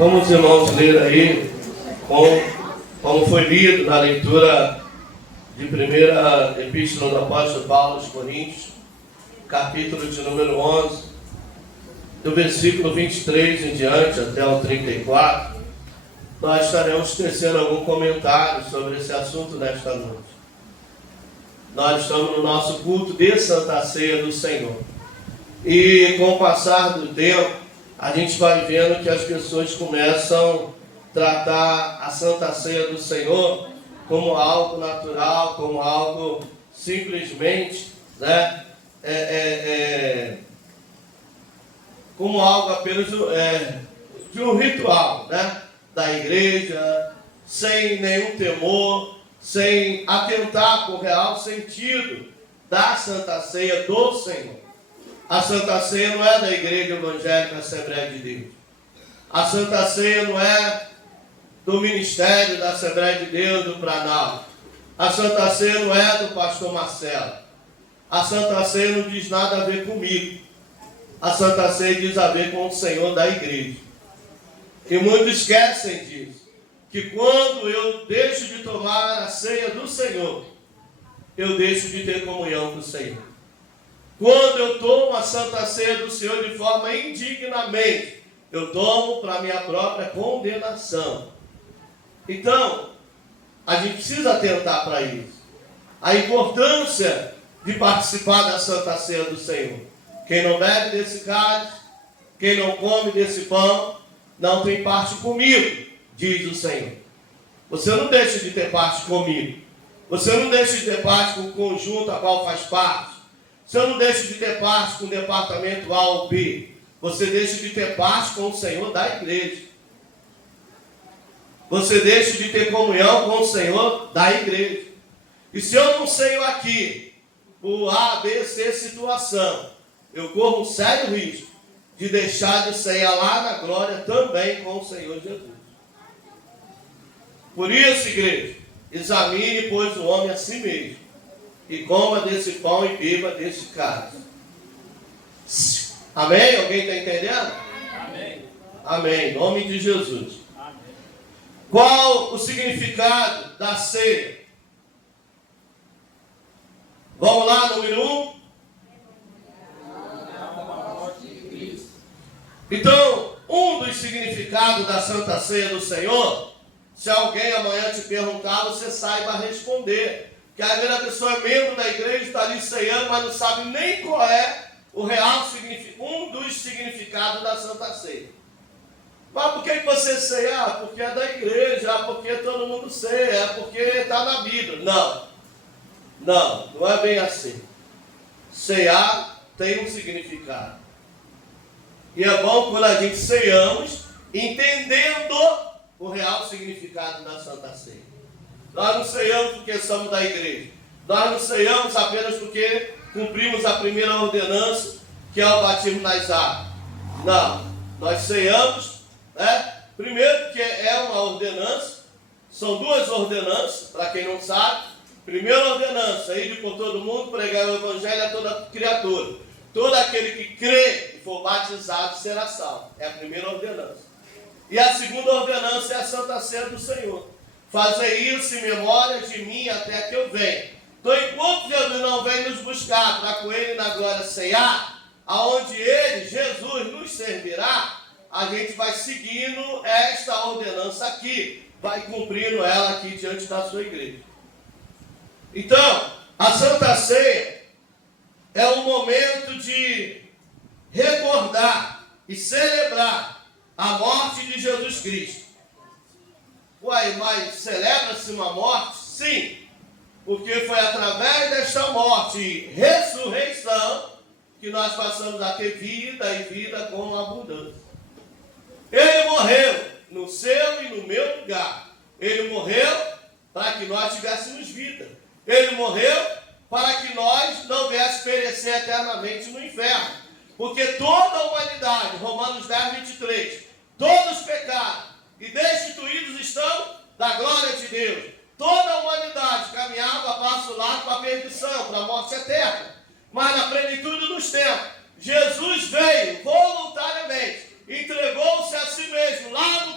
Como os irmãos leram aí, como foi lido na leitura de primeira epístola do apóstolo Paulo aos Coríntios, capítulo de número 11, do versículo 23 em diante até o 34, nós estaremos tecendo algum comentário sobre esse assunto nesta noite. Nós estamos no nosso culto de Santa Ceia do Senhor. E com o passar do tempo, a gente vai vendo que as pessoas começam a tratar a Santa Ceia do Senhor como algo natural, como algo simplesmente, né, como algo apenas de um ritual, né, da igreja, sem nenhum temor, sem atentar para o real sentido da Santa Ceia do Senhor. A Santa Ceia não é da Igreja Evangélica Assembleia de Deus. A Santa Ceia não é do Ministério da Assembleia de Deus do Planalto. A Santa Ceia não é do pastor Marcelo. A Santa Ceia não diz nada a ver comigo. A Santa Ceia diz a ver com o Senhor da igreja. E muitos esquecem disso. Que quando eu deixo de tomar a ceia do Senhor, eu deixo de ter comunhão com o Senhor. Quando eu tomo a Santa Ceia do Senhor de forma indignamente, eu tomo para a minha própria condenação. Então, a gente precisa atentar para isso. A importância de participar da Santa Ceia do Senhor. Quem não bebe desse cálice, quem não come desse pão, não tem parte comigo, diz o Senhor. Você não deixa de ter parte comigo. Você não deixa de ter parte com o conjunto a qual faz parte. Você não deixa de ter parte com o departamento A ou B. Você deixa de ter parte com o Senhor da igreja. Você deixa de ter comunhão com o Senhor da igreja. E se eu não ceio aqui, por A, B, C situação, eu corro um sério risco de deixar de ceiar lá na glória também com o Senhor Jesus. Por isso, igreja, examine, pois, o homem a si mesmo, e coma desse pão e beba desse cálice. Amém? Alguém está entendendo? Amém. Amém. Em nome de Jesus. Amém. Qual o significado da ceia? Vamos lá, número 1. Então, um dos significados da Santa Ceia do Senhor, se alguém amanhã te perguntar, você saiba responder. Que às vezes a pessoa é membro da igreja, está ali ceando, mas não sabe nem qual é o real significado, um dos significados da Santa Ceia. Mas por que você ceia? Porque é da igreja, porque todo mundo ceia, porque está na Bíblia. Não é bem assim. Ceiar tem um significado. E é bom quando a gente ceiamos, entendendo o real significado da Santa Ceia. Nós não ceiamos porque somos da igreja. Nós não ceiamos apenas porque cumprimos a primeira ordenança, que é o batismo nas águas. Não. Nós ceiamos, né? Primeiro porque é uma ordenança. São duas ordenanças, para quem não sabe. Primeira ordenança, ir por todo mundo, pregar o evangelho a toda criatura. Todo aquele que crê e for batizado será salvo. É a primeira ordenança. E a segunda ordenança é a Santa Ceia do Senhor. Fazer isso em memória de mim até que eu venha. Então, enquanto Jesus não vem nos buscar para com Ele na glória ceiar, aonde Ele, Jesus, nos servirá, a gente vai seguindo esta ordenança aqui, vai cumprindo ela aqui diante da sua igreja. Então, a Santa Ceia é um momento de recordar e celebrar a morte de Jesus Cristo. Uai, mas celebra-se uma morte? Sim, porque foi através desta morte e ressurreição que nós passamos a ter vida e vida com abundância. Ele morreu no seu e no meu lugar. Ele morreu para que nós tivéssemos vida. Ele morreu para que nós não viéssemos perecer eternamente no inferno. Porque toda a humanidade, Romanos 10, 23, todos pecaram e destituídos estão da glória de Deus. Toda a humanidade caminhava a passo largo para a perdição, para a morte eterna. Mas na plenitude dos tempos, Jesus veio voluntariamente, entregou-se a si mesmo lá no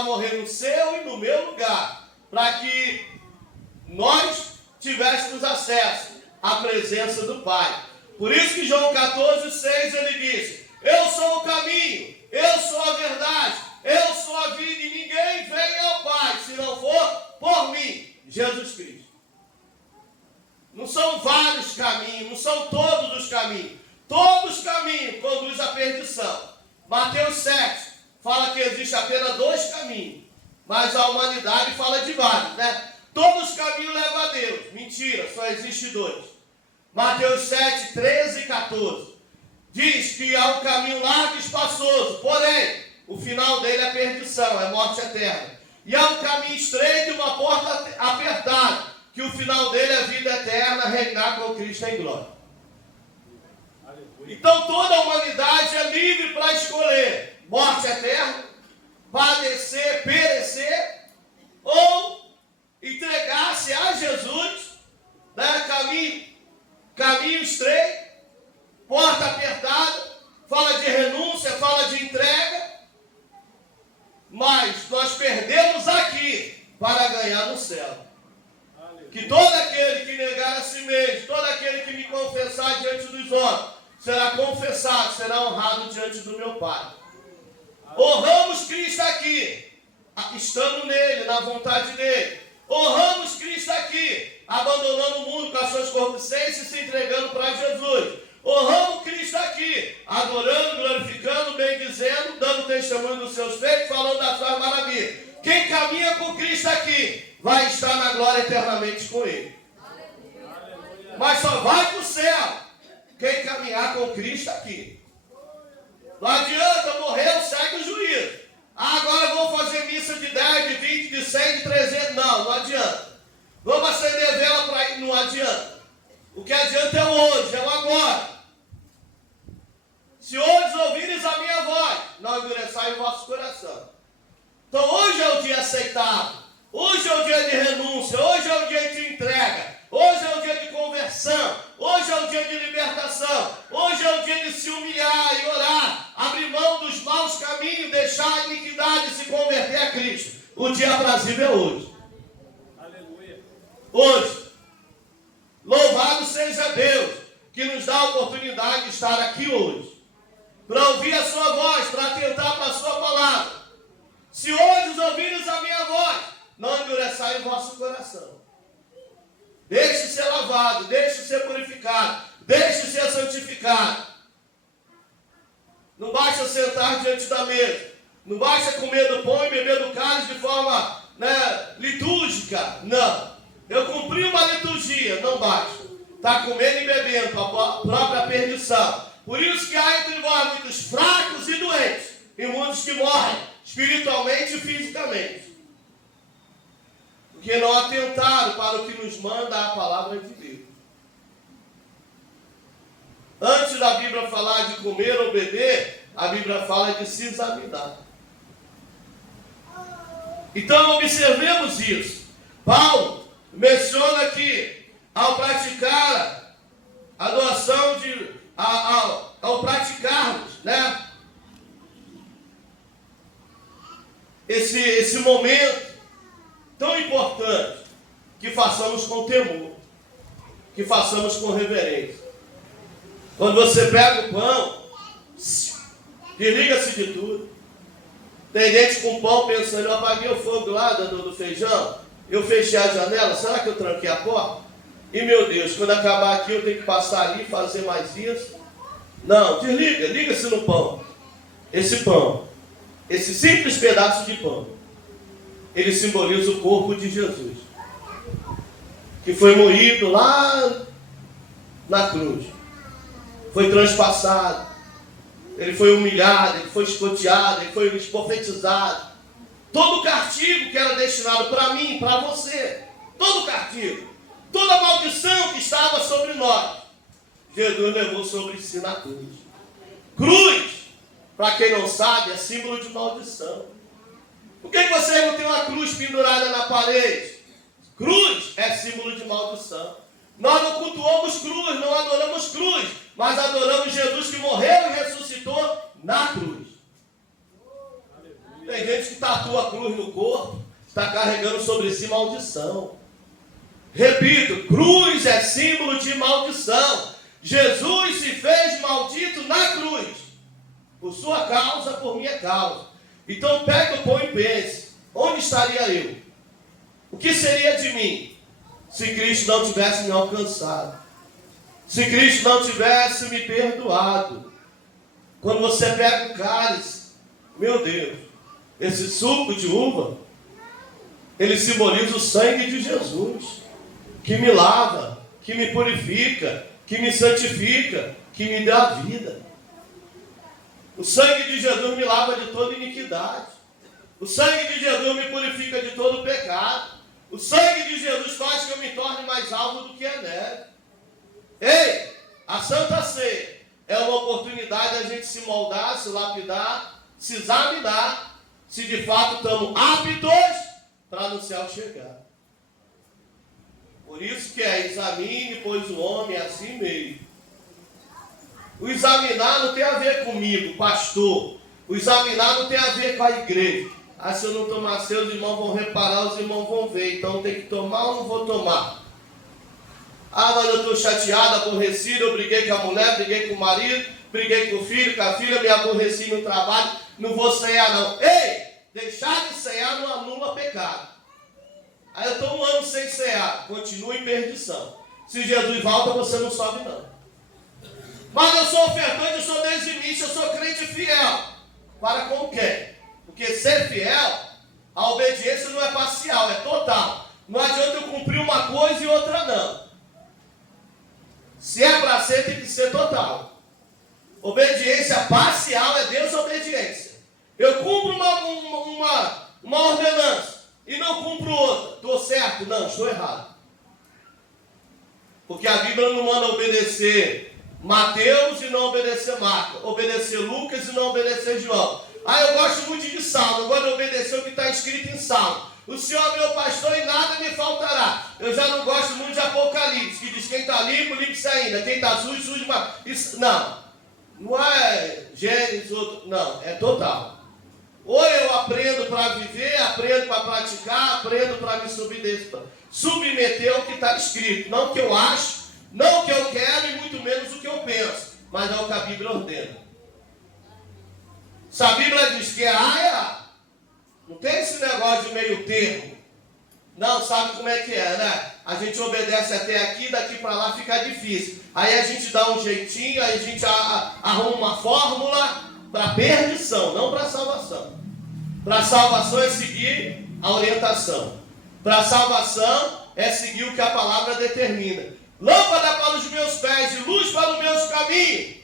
para morrer no seu e no meu lugar, para que nós tivéssemos acesso à presença do Pai. Por isso que João 14,6 ele diz: eu sou o caminho, eu sou a verdade, eu sou a vida, e ninguém vem ao Pai se não for por mim, Jesus Cristo. Não são vários caminhos, não são todos os caminhos. Todos os caminhos conduzem à perdição. Mateus 7 fala que existe apenas 2 caminhos, mas a humanidade fala de vários, né? Todos os caminhos levam a Deus. Mentira, só existe 2. Mateus 7, 13 e 14 diz que há um caminho largo e espaçoso, porém, o final dele é perdição, é morte eterna. E há um caminho estreito e uma porta apertada, que o final dele é vida eterna, reinar com Cristo em glória. Então toda a humanidade é livre para escolher morte eterna, padecer, perecer, ou entregar-se a Jesus, né? Caminho estreito, porta apertada, fala de renúncia, fala de entrega, mas nós perdemos aqui para ganhar no céu. Que todo aquele que negar a si mesmo, todo aquele que me confessar diante dos homens, será confessado, será honrado diante do meu Pai. Honramos Cristo aqui, estando nele, na vontade dele. Honramos Cristo aqui, abandonando o mundo com as suas concupiscências e se entregando para Jesus. Honramos Cristo aqui, adorando, glorificando, bendizendo, dando testemunho dos seus feitos, falando das suas maravilhas. Quem caminha com Cristo aqui vai estar na glória eternamente com Ele. Mas só vai para o céu quem caminhar com Cristo aqui. Não adianta, morreu, segue o juízo. Agora eu vou fazer missa de 10, de 20, de 100, de 300. Não adianta. Vamos acender vela para ir, não adianta. O que adianta é o hoje, é o agora. Se hoje ouvires a minha voz, não endureçai o vosso coração. Então hoje é o dia aceitável. Hoje é o dia de renúncia, hoje é o dia de entrega, hoje é o dia de conversão, hoje é o dia de libertação, hoje é o dia de se humilhar e orar, abrir mão dos maus caminhos, deixar a iniquidade e se converter a Cristo. O dia aprazível é hoje. Aleluia. Hoje. Louvado seja Deus, que nos dá a oportunidade de estar aqui hoje, para ouvir a sua voz, para atentar para a sua palavra. Se hoje os ouvires a minha voz, não endureçai o vosso coração. Deixe ser lavado, deixe ser purificado, deixe ser santificado. Não basta sentar diante da mesa, não basta comer do pão e beber do cálice de forma litúrgica. Não. Eu cumpri uma liturgia, não basta. Está comendo e bebendo para a própria perdição. Por isso que há entre vós muitos fracos e doentes, e muitos que morrem espiritualmente e fisicamente, porque não atentaram para o que nos manda a palavra de Deus. Antes da Bíblia falar de comer ou beber, a Bíblia fala de se examinar. Então observemos isso. Paulo menciona que ao praticar a doação ao praticarmos, né, esse momento tão importante, que façamos com temor, que façamos com reverência. Quando você pega o pão, desliga-se de tudo. Tem gente com pão pensando: eu apaguei o fogo lá do feijão, eu fechei a janela, será que eu tranquei a porta? E meu Deus, quando acabar aqui eu tenho que passar ali e fazer mais isso. Não, desliga, liga-se no pão. Esse pão, esse simples pedaço de pão, ele simboliza o corpo de Jesus, que foi moído lá na cruz, foi transpassado, ele foi humilhado, ele foi escoteado, ele foi esbofetizado. Todo o castigo que era destinado para mim, para você, todo o castigo, toda a maldição que estava sobre nós, Jesus levou sobre si na cruz. Cruz, para quem não sabe, é símbolo de maldição. Por que você não tem uma cruz pendurada na parede? Cruz é símbolo de maldição. Nós não cultuamos cruz, não adoramos cruz, mas adoramos Jesus que morreu e ressuscitou na cruz. Tem gente que tatua a cruz no corpo, está carregando sobre si maldição. Repito, cruz é símbolo de maldição. Jesus se fez maldito na cruz, por sua causa, por minha causa. Então pega o pão e pense, onde estaria eu? O que seria de mim se Cristo não tivesse me alcançado? Se Cristo não tivesse me perdoado? Quando você pega o cálice, meu Deus, esse suco de uva, ele simboliza o sangue de Jesus, que me lava, que me purifica, que me santifica, que me dá vida. O sangue de Jesus me lava de toda iniquidade. O sangue de Jesus me purifica de todo pecado. O sangue de Jesus faz que eu me torne mais alvo do que a neve. Ei, a Santa Ceia é uma oportunidade de a gente se moldar, se lapidar, se examinar, se de fato estamos aptos para no céu chegar. Por isso que é examine, pois o homem é assim mesmo. O examinar não tem a ver comigo, pastor. O examinar não tem a ver com a igreja. Ah, se eu não tomar ceia, os irmãos vão reparar, os irmãos vão ver. Então tem que tomar ou não vou tomar? Ah, mas eu estou chateado, aborrecido, eu briguei com a mulher, briguei com o marido, briguei com o filho, com a filha, me aborreci no trabalho, não vou ceiar não. Ei, deixar de ceiar não anula pecado. Aí eu estou um ano sem cear, continua em perdição. Se Jesus volta, você não sobe não. Mas eu sou ofertante, eu sou dizimista, eu sou crente fiel. Para com quem? Porque ser fiel, a obediência não é parcial, é total. Não adianta eu cumprir uma coisa e outra não. Se é para ser, tem que ser total. Obediência parcial é desobediência. Eu cumpro uma ordenança e não cumpro outra. Estou certo? Não, estou errado. Porque a Bíblia não manda obedecer Mateus e não obedecer Marcos, obedecer Lucas e não obedecer João. Ah, eu gosto muito de Salmo, eu gosto de obedecer o que está escrito em Salmo. O Senhor é meu pastor e nada me faltará. Eu já não gosto muito de Apocalipse, que diz quem está limpo, limpe-se ainda. Quem está sujo, sujo mais. Isso, não é Gênesis, não, é total. Ou eu aprendo para viver, aprendo para praticar, aprendo para me submeter ao que está escrito. Não o que eu acho, não o que eu quero e muito menos o que eu penso. Mas é o que a Bíblia ordena. Se a Bíblia diz que é A, não tem esse negócio de meio termo. Não, sabe como é que é, né? A gente obedece até aqui, daqui para lá fica difícil. Aí a gente dá um jeitinho, aí a gente arruma uma fórmula para perdição, não para salvação. Para salvação é seguir a orientação. Para salvação é seguir o que a palavra determina. Lâmpada para os meus pés e luz para os meus caminhos.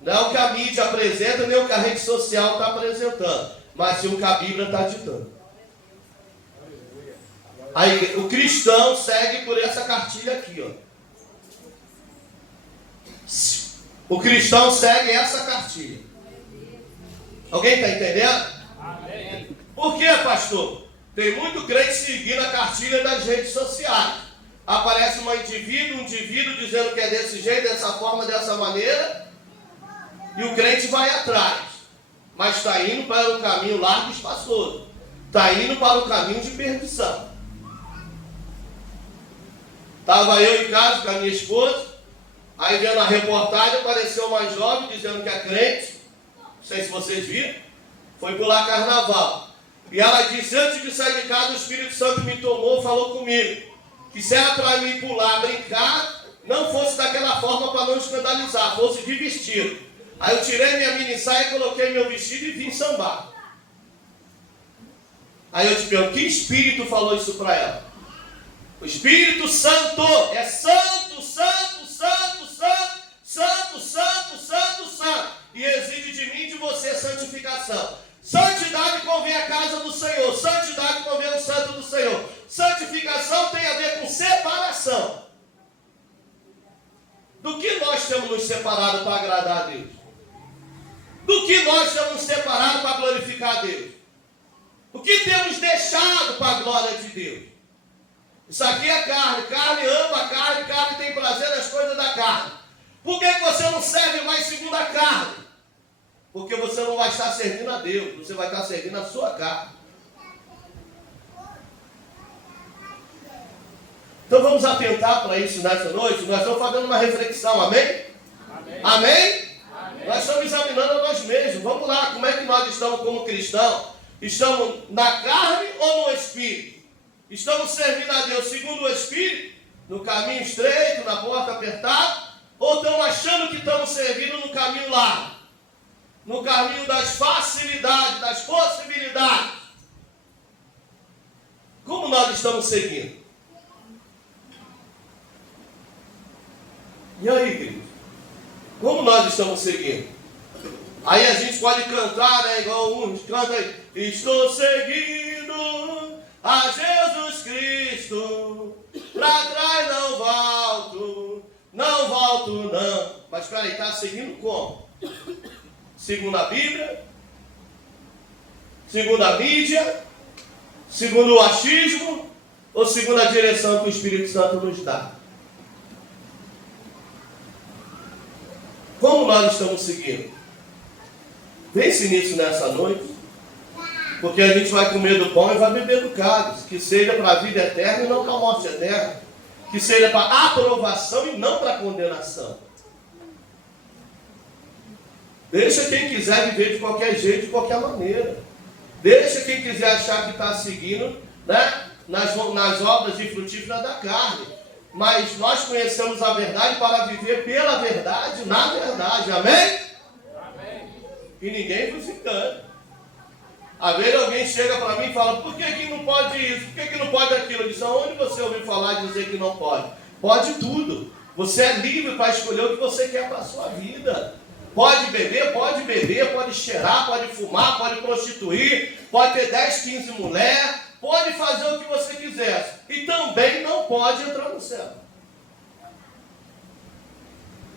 Não é o que a mídia apresenta, nem o que a rede social está apresentando, mas sim o que a Bíblia está ditando. Aí, o cristão segue por essa cartilha aqui, ó. O cristão segue essa cartilha. Alguém está entendendo? Amém. Por que, pastor? Tem muito crente seguindo a cartilha das redes sociais. Aparece um indivíduo dizendo que é desse jeito, dessa forma, dessa maneira, e o crente vai atrás. Mas está indo para um caminho largo e espaçoso. Está indo para o caminho de perdição. Estava eu em casa com a minha esposa, aí vendo a reportagem, apareceu uma jovem dizendo que é crente, não sei se vocês viram, foi pular carnaval. E ela disse, antes de sair de casa, o Espírito Santo me tomou, falou comigo, que se era para mim pular, brincar, não fosse daquela forma para não escandalizar, fosse de vestido. Aí eu tirei minha mini saia, coloquei meu vestido e vim sambar. Aí eu te pergunto, que espírito falou isso para ela? O Espírito Santo é santo, santo, santo, santo, santo, santo, santo, santo. E exige de mim e de você santificação. Santidade convém à casa do Senhor. Santidade convém ao santo do Senhor. Santificação tem a ver com separação. Do que nós temos nos separado para agradar a Deus? Do que nós temos nos separado para glorificar a Deus? O que temos deixado para a glória de Deus? Isso aqui é carne. Carne ama a carne, carne tem prazer nas coisas da carne. Por que você não serve mais segundo a carne? Porque você não vai estar servindo a Deus, você vai estar servindo a sua carne. Então vamos atentar para isso nessa noite. Nós estamos fazendo uma reflexão, amém? Amém? Amém? Amém. Nós estamos examinando a nós mesmos. Vamos lá, como é que nós estamos como cristãos? Estamos na carne ou no Espírito? Estamos servindo a Deus segundo o Espírito, no caminho estreito, na porta apertada? Ou estamos achando que estamos servindo no caminho largo? No caminho das facilidades, das possibilidades? Como nós estamos seguindo? E aí, queridos? Como nós estamos seguindo? Aí a gente pode cantar, né? Igual uns cantam aí. Estou seguindo a Jesus Cristo. Pra trás não volto. Não volto não. Mas peraí, está seguindo como? Segundo a Bíblia? Segundo a mídia? Segundo o achismo? Ou segundo a direção que o Espírito Santo nos dá? Como nós estamos seguindo? Pense nisso nessa noite, porque a gente vai comer do pão e vai beber do cálice, que seja para a vida eterna e não para a morte eterna, que seja para aprovação e não para condenação. Deixa quem quiser viver de qualquer jeito, de qualquer maneira. Deixa quem quiser achar que está seguindo, né, nas obras infrutíferas da carne. Mas nós conhecemos a verdade para viver pela verdade, na verdade. Amém? Amém. E ninguém vos engane. Às vezes alguém chega para mim e fala, por que não pode isso? Por que não pode aquilo? Eu disse, aonde você ouviu falar e dizer que não pode? Pode tudo. Você é livre para escolher o que você quer para a sua vida. Pode beber, pode cheirar, pode fumar, pode prostituir, pode ter 10, 15 mulheres, pode fazer o que você quiser. E também não pode entrar no céu.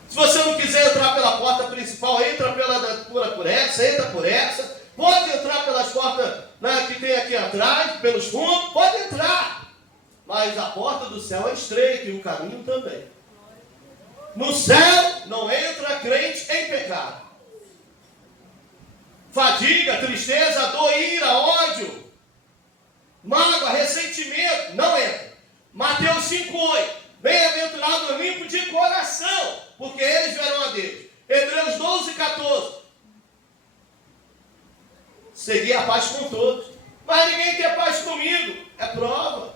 Se você não quiser entrar pela porta principal, entra por essa, entra por essa. Pode entrar pelas portas, né, que tem aqui atrás, pelos fundos, pode entrar. Mas a porta do céu é estreita e o caminho também. No céu não entra crente em pecado. Fadiga, tristeza, dor, ira, ódio, mágoa, ressentimento, não entra. Mateus 5,8. Bem-aventurado o limpo de coração, porque eles verão a Deus. Hebreus 12,14. Seguir a paz com todos. Mas ninguém quer paz comigo. É prova.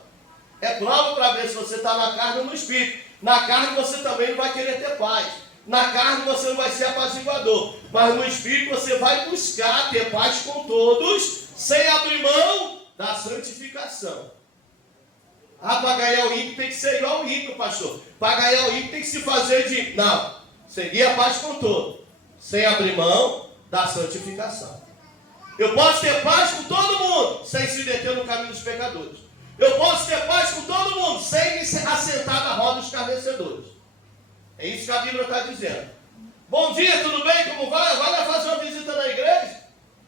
É prova para ver se você está na carne ou no espírito. Na carne você também não vai querer ter paz. Na carne você não vai ser apaziguador. Mas no espírito você vai buscar ter paz com todos, sem abrir mão da santificação. Ah, para ganhar o ímpio tem que ser igual o ímpio, pastor. Para ganhar o ímpio tem que se fazer de... Não. Seguir a paz com todos, sem abrir mão da santificação. Eu posso ter paz com todo mundo, sem se deter no caminho dos pecadores. Eu posso ter paz com todo mundo, sem me assentar na roda dos escarnecedores. É isso que a Bíblia está dizendo. Bom dia, tudo bem? Como vai? Vai lá fazer uma visita na igreja?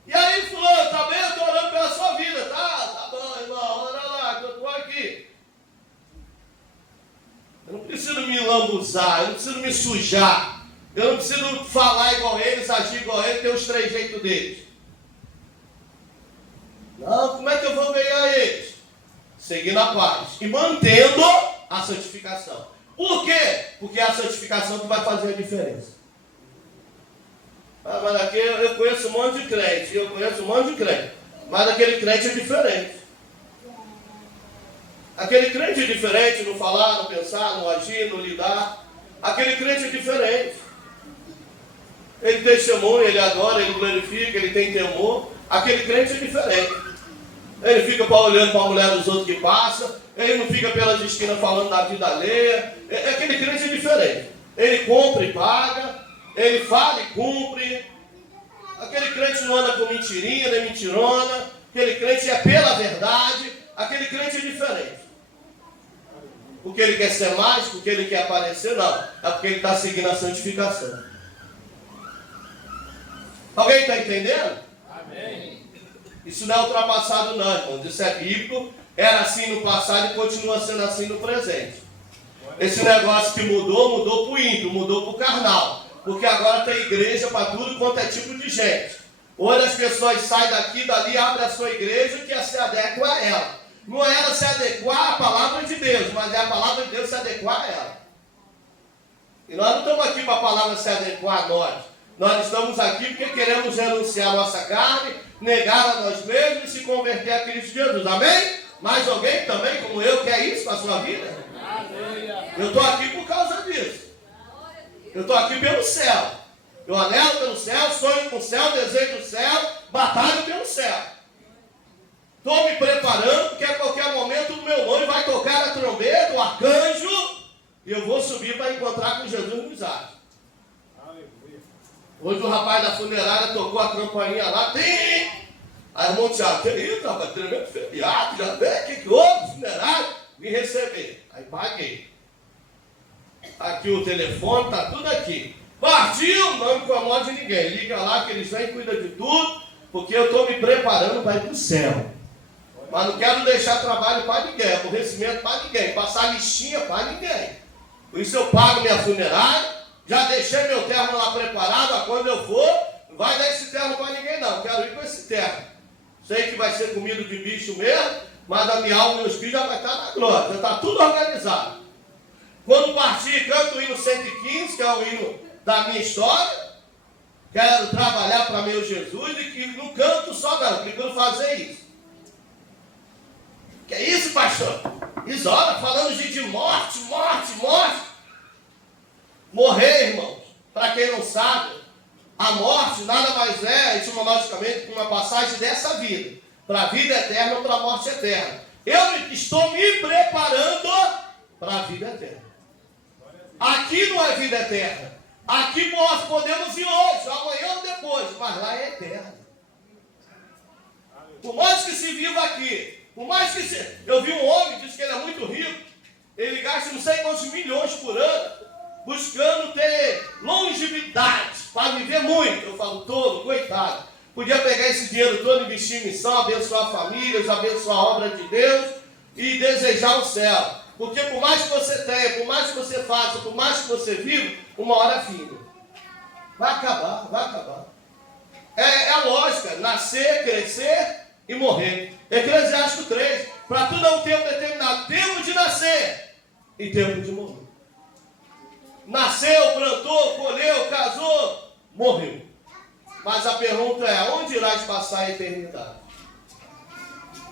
E aí, fulano, tá bem? Eu estou orando pela sua vida. Tá bom, irmão, ora lá, que eu estou aqui. Eu não preciso me lambuzar, eu não preciso me sujar. Eu não preciso falar igual eles, agir igual eles, ter os trejeitos deles. Não, como é que eu vou ganhar eles? Seguindo a paz e mantendo a santificação. Por quê? Porque é a santificação que vai fazer a diferença. Mas aqui eu conheço um monte de crente, mas aquele crente é diferente. Aquele crente é diferente no falar, no pensar, no agir, no lidar. Aquele crente é diferente. Ele testemunha, ele adora, ele glorifica, ele tem temor. Aquele crente é diferente. Ele fica olhando para a mulher dos outros que passa. Ele não fica pelas esquinas falando da vida alheia. Aquele crente é diferente. Ele compra e paga. Ele fala e cumpre. Aquele crente não anda com mentirinha, nem mentirona. Aquele crente é pela verdade. Aquele crente é diferente. Porque ele quer ser mais, porque ele quer aparecer, não. É porque ele está seguindo a santificação. Alguém está entendendo? Amém. Isso não é ultrapassado não, irmãos. Isso é bíblico. Era assim no passado e continua sendo assim no presente. Esse negócio que mudou para o ímpio, mudou para o carnal. Porque agora tem igreja para tudo quanto é tipo de gente. Hoje as pessoas saem daqui, dali, abrem a sua igreja e quer se adequar a ela. Não é ela se adequar à palavra de Deus, mas é a palavra de Deus se adequar a ela. E nós não estamos aqui para a palavra se adequar a nós. Nós estamos aqui porque queremos renunciar a nossa carne, negar a nós mesmos e se converter a Cristo Jesus. Amém? Mais alguém também, como eu, quer isso para a sua vida? Eu estou aqui por causa disso. Eu estou aqui pelo céu. Eu anelo pelo céu, sonho com o céu, desejo o céu, batalho pelo céu. Estou me preparando, porque a qualquer momento o meu nome vai tocar a trombeta, o arcanjo, e eu vou subir para encontrar com Jesus nos ares. Hoje o rapaz da funerária tocou a campainha lá, tem! Aí o irmão Tiago, que isso, rapaz, tremendo feriado, já vem, que houve, funerário? Vim receber. Aí paguei. Aqui o telefone, tá tudo aqui. Partiu, não incomode ninguém. Liga lá que eles vêm e cuidam de tudo, porque eu estou me preparando para ir para o céu. Mas não quero deixar trabalho para ninguém, aborrecimento para ninguém, passar listinha para ninguém. Por isso eu pago minha funerária, já deixei meu terno lá preparado, quando eu for, não vai dar esse terno para ninguém não, quero ir com esse terno. Sei que vai ser comida de bicho mesmo, mas a minha alma e meus filhos já vai estar na glória, já está tudo organizado. Quando partir, canto o hino 115, que é o hino da minha história. Quero trabalhar para meu Jesus e que não canto só não, procuro fazer isso. Que é isso, pastor? Isola, falando de morte, morte, morte. Morrer, irmãos, para quem não sabe, a morte nada mais é, etimologicamente, que uma passagem dessa vida, para a vida eterna ou para a morte eterna. Eu estou me preparando para a vida eterna. Aqui não é vida eterna. Aqui nós podemos ir hoje, amanhã ou depois, mas lá é eterno. Por mais que se viva aqui, por mais que se... Eu vi um homem, disse que ele é muito rico, ele gasta não sei quantos milhões por ano, buscando ter longevidade, para viver muito. Eu falo, todo, coitado. Podia pegar esse dinheiro todo, investir em missão, abençoar famílias, abençoar a obra de Deus e desejar o céu. Porque por mais que você tenha, por mais que você faça, por mais que você viva, uma hora finda. Vai acabar, vai acabar. É a lógica, nascer, crescer e morrer. Eclesiástico 3, para tudo há um tempo determinado, tempo de nascer e tempo de morrer. Nasceu, plantou, colheu, casou, morreu. Mas a pergunta é, onde irás passar a eternidade?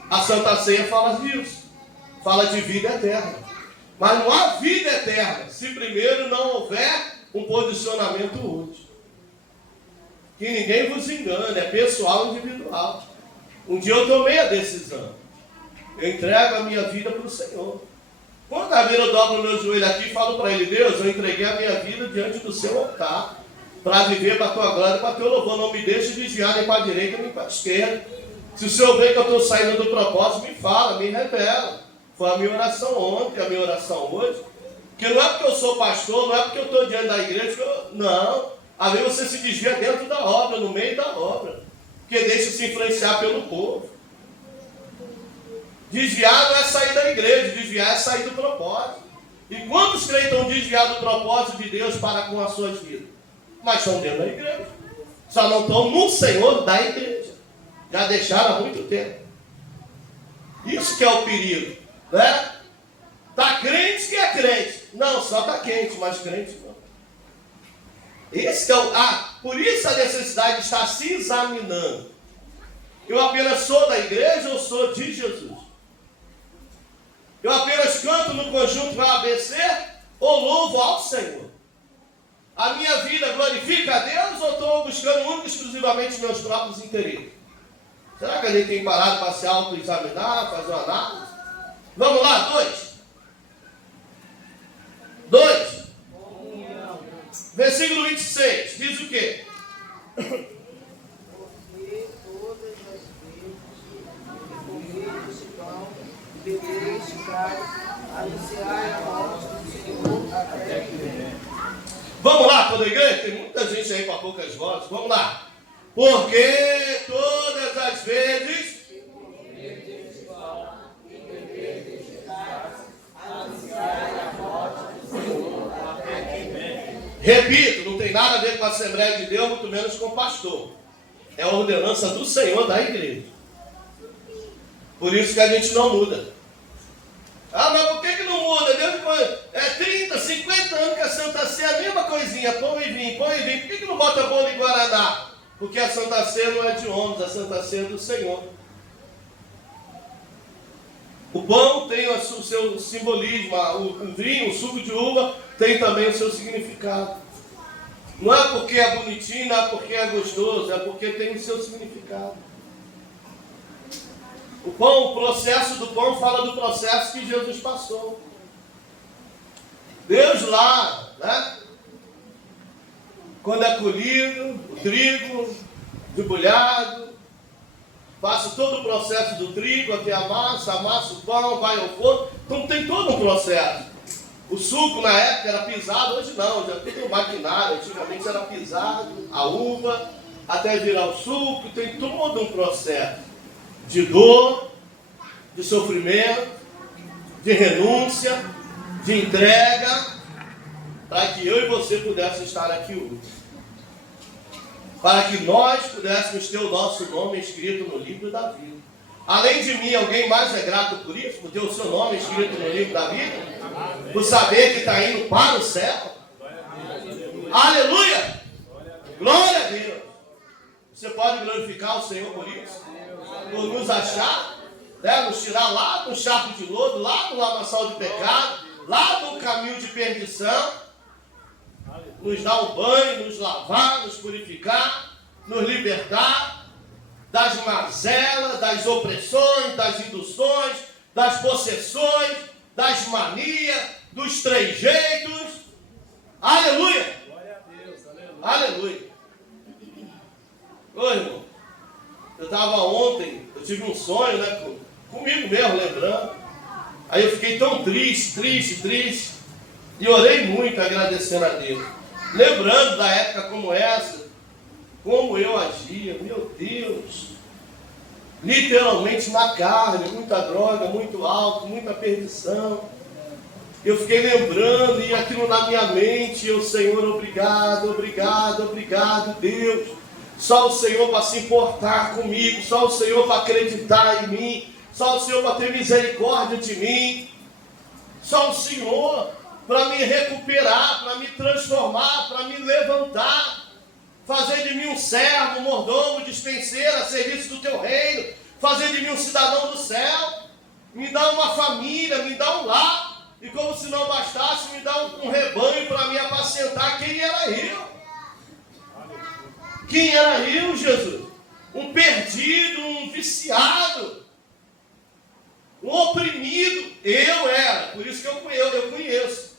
A Santa Ceia fala disso. Fala de vida eterna. Mas não há vida eterna se primeiro não houver um posicionamento útil. Que ninguém vos engane, é pessoal, individual. Um dia eu tomei a decisão. Eu entrego a minha vida para o Senhor. Quando a vida eu dobro o meu joelho aqui e falo para Ele, Deus, eu entreguei a minha vida diante do seu altar, para viver para a tua glória, para o teu louvor. Não me deixe desviar nem para a direita nem para a esquerda. Se o Senhor vê que eu estou saindo do propósito, me fala, me revela. Foi a minha oração ontem, a minha oração hoje. Que não é porque eu sou pastor, não é porque eu estou diante da igreja, não. Às vezes você se desvia dentro da obra, no meio da obra. Porque deixa se influenciar pelo povo. Desviar não é sair da igreja, desviar é sair do propósito. E quantos crentes estão desviados do propósito de Deus para com as suas vidas? Mas estão dentro da igreja. Só não estão no Senhor da igreja. Já deixaram há muito tempo. Isso que é o perigo. Né? Está crente que é crente. Não, só está quente, mas crente não. Esse que é o... por isso a necessidade de estar se examinando. Eu apenas sou da igreja ou sou de Jesus? Eu apenas canto no conjunto ABC ou louvo ao Senhor? A minha vida glorifica a Deus ou estou buscando único e exclusivamente meus próprios interesses? Será que a gente tem parado para se autoexaminar, fazer uma análise? Vamos lá, 2. Versículo 26, diz o quê? Porque todas as vezes comereis pão e bebereis cálice, anunciai a morte do Senhor até que venha. Vamos lá, toda a igreja? Tem muita gente aí para poucas vozes. Vamos lá. Porque todas as vezes repito, não tem tem nada a ver com a Assembleia de Deus, muito menos com o pastor. É a ordenança do Senhor da igreja. Por isso que a gente não muda. Ah, mas por que não muda? Deus, 30, 50 anos que a Santa Ceia é a mesma coisinha, pão e vinho, pão e vinho. Por que não bota bolo e guaraná? Porque a Santa Ceia não é de homens, a Santa Ceia é do Senhor. O pão tem o seu simbolismo, o vinho, o suco de uva tem também o seu significado. Não é porque é bonitinho, não é porque é gostoso, é porque tem o seu significado. O pão, o processo do pão fala do processo que Jesus passou. Deus lá, né? Quando é colhido, o trigo, debulhado, passa todo o processo do trigo até a massa o pão, vai ao forno. Então tem todo um processo. O suco na época era pisado, hoje não, já tem o maquinário, antigamente era pisado, a uva, até virar o suco, tem todo um processo de dor, de sofrimento, de renúncia, de entrega, para que eu e você pudéssemos estar aqui hoje. Para que nós pudéssemos ter o nosso nome escrito no livro da vida. Além de mim, alguém mais é grato por isso? Por ter o seu nome escrito no livro da vida? Por saber que está indo para o céu? Aleluia! Glória a Deus! Você pode glorificar o Senhor por isso? Por nos achar, né? Nos tirar lá do charco de lodo, lá do lamaçal de pecado, lá do caminho de perdição, nos dar um banho, nos lavar, nos purificar, nos libertar das mazelas, das opressões, das induções, das possessões, das manias, dos trejeitos. Aleluia! Glória a Deus, aleluia! Ô irmão, eu estava ontem, eu tive um sonho, né, comigo mesmo, lembrando. Aí eu fiquei tão triste, e orei muito agradecendo a Deus. Lembrando da época como essa, como eu agia, meu Deus, literalmente na carne, muita droga, muito álcool, muita perdição. Eu fiquei lembrando e aquilo na minha mente, eu, Senhor, obrigado, Deus. Só o Senhor para se importar comigo, só o Senhor para acreditar em mim, só o Senhor para ter misericórdia de mim, só o Senhor para me recuperar, para me transformar, para me levantar, fazer de mim um servo, um mordomo, dispenseiro a serviço do teu reino, fazer de mim um cidadão do céu, me dá uma família, me dá um lar, e como se não bastasse, me dá um rebanho para me apacentar. Quem era eu? Quem era eu, Jesus? Um perdido, um viciado, um oprimido. Eu era, por isso que eu conheço.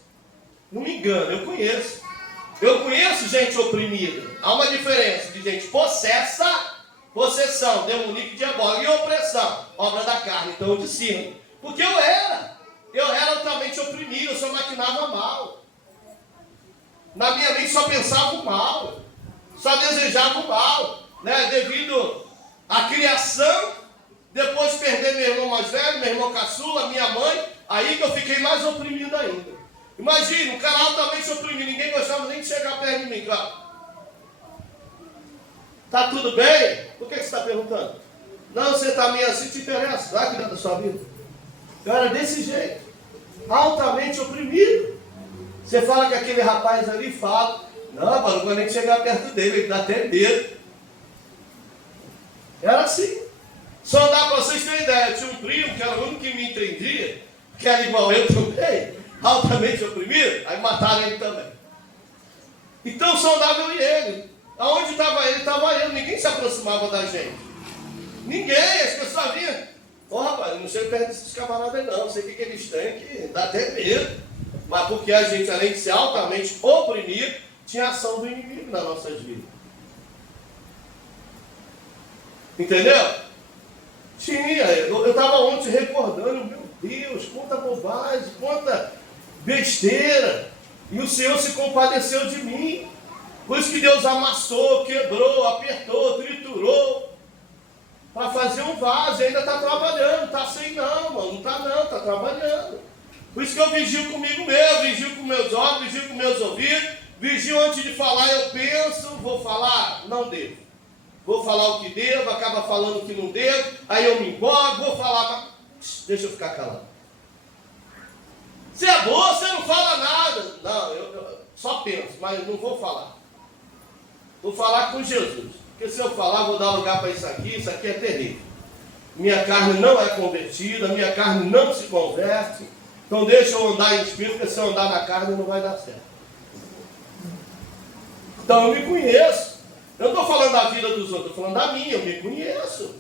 Não me engano, eu conheço. Eu conheço gente oprimida. Há uma diferença de gente possessa, possessão, demoníaca e diabólica, e opressão, obra da carne. Então eu discerno. Porque eu era altamente oprimido, eu só maquinava mal. Na minha mente só pensava o mal, só desejava o mal, né? Devido à criação, depois perder meu irmão mais velho, meu irmão caçula, minha mãe, aí que eu fiquei mais oprimido ainda. Imagina, um cara altamente oprimido, ninguém gostava nem de chegar perto de mim, claro. Tá tudo bem? Por que você está perguntando? Não, você está meio assim, te interessa, vai cuidar da sua vida. Eu era desse jeito, altamente oprimido. Você fala que aquele rapaz ali fala, não, mas não vou nem chegar perto dele, ele dá até medo. Era assim. Só dá para vocês terem ideia, eu tinha um primo que era o único que me entendia, que era igual eu também, altamente oprimido, aí mataram ele também. Então só andava eu e ele. Aonde estava ele, estava eu. Ninguém se aproximava da gente. Ninguém, as pessoas vinham. Ô rapaz, eu não chego perto desses camaradas não, não sei o que eles têm, que dá até medo. Mas porque a gente, além de ser altamente oprimido, tinha ação do inimigo nas nossas vidas. Entendeu? Tinha. Eu estava ontem recordando, meu Deus, quanta bobagem, quanta besteira. E o Senhor se compadeceu de mim. Por isso que Deus amassou, quebrou, apertou, triturou, para fazer um vaso. E ainda está trabalhando. Está assim não, mano. Não está não, está trabalhando. Por isso que eu vigio comigo mesmo, vigio com meus olhos, vigio com meus ouvidos, Vigio antes de falar, eu penso, vou falar? Não devo. Vou falar o que devo, acaba falando o que não devo, aí eu me empolgo, vou falar, mas deixa eu ficar calado. Se é boa, você não fala nada. Não, eu só penso, mas não vou falar. Vou falar com Jesus. Porque se eu falar, vou dar lugar para isso aqui é terrível. Minha carne não é convertida, minha carne não se converte. Então deixa eu andar em espírito, porque se eu andar na carne não vai dar certo. Então eu me conheço. Eu não estou falando da vida dos outros, estou falando da minha, eu me conheço.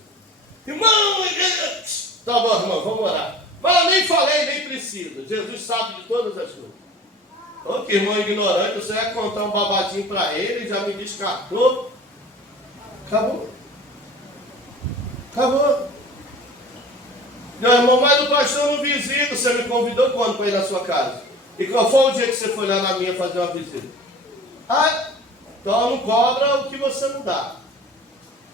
Irmão, igreja. Tá bom, irmão, vamos orar. Mas eu nem falei, nem precisa. Jesus sabe de todas as coisas. Ô, que irmão ignorante, você vai contar um babadinho para ele, já me descartou. Acabou. Acabou. Meu irmão, mas o pastor não visita. Você me convidou quando para ir na sua casa? E qual foi o dia que você foi lá na minha fazer uma visita? Ah, então não cobra o que você não dá.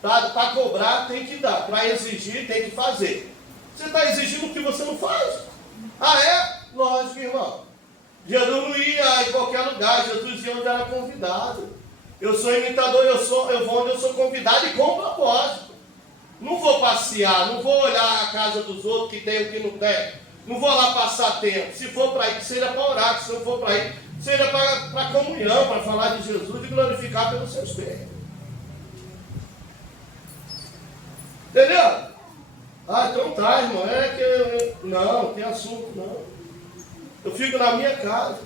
Para cobrar tem que dar. Para exigir tem que fazer. Você está exigindo o que você não faz. Ah, é? Lógico, irmão. Jesus não ia em qualquer lugar. Jesus ia onde era convidado. Eu sou imitador, eu vou onde eu sou convidado e com propósito. Não vou passear, não vou olhar a casa dos outros que tem o que não tem. Não vou lá passar tempo. Se for para ir, seja para orar. Se não for para ir, seja para comunhão, para falar de Jesus e glorificar pelos seus bens. Entendeu? Ah, então tá, irmão. É que não tem assunto, não. Eu fico na minha casa.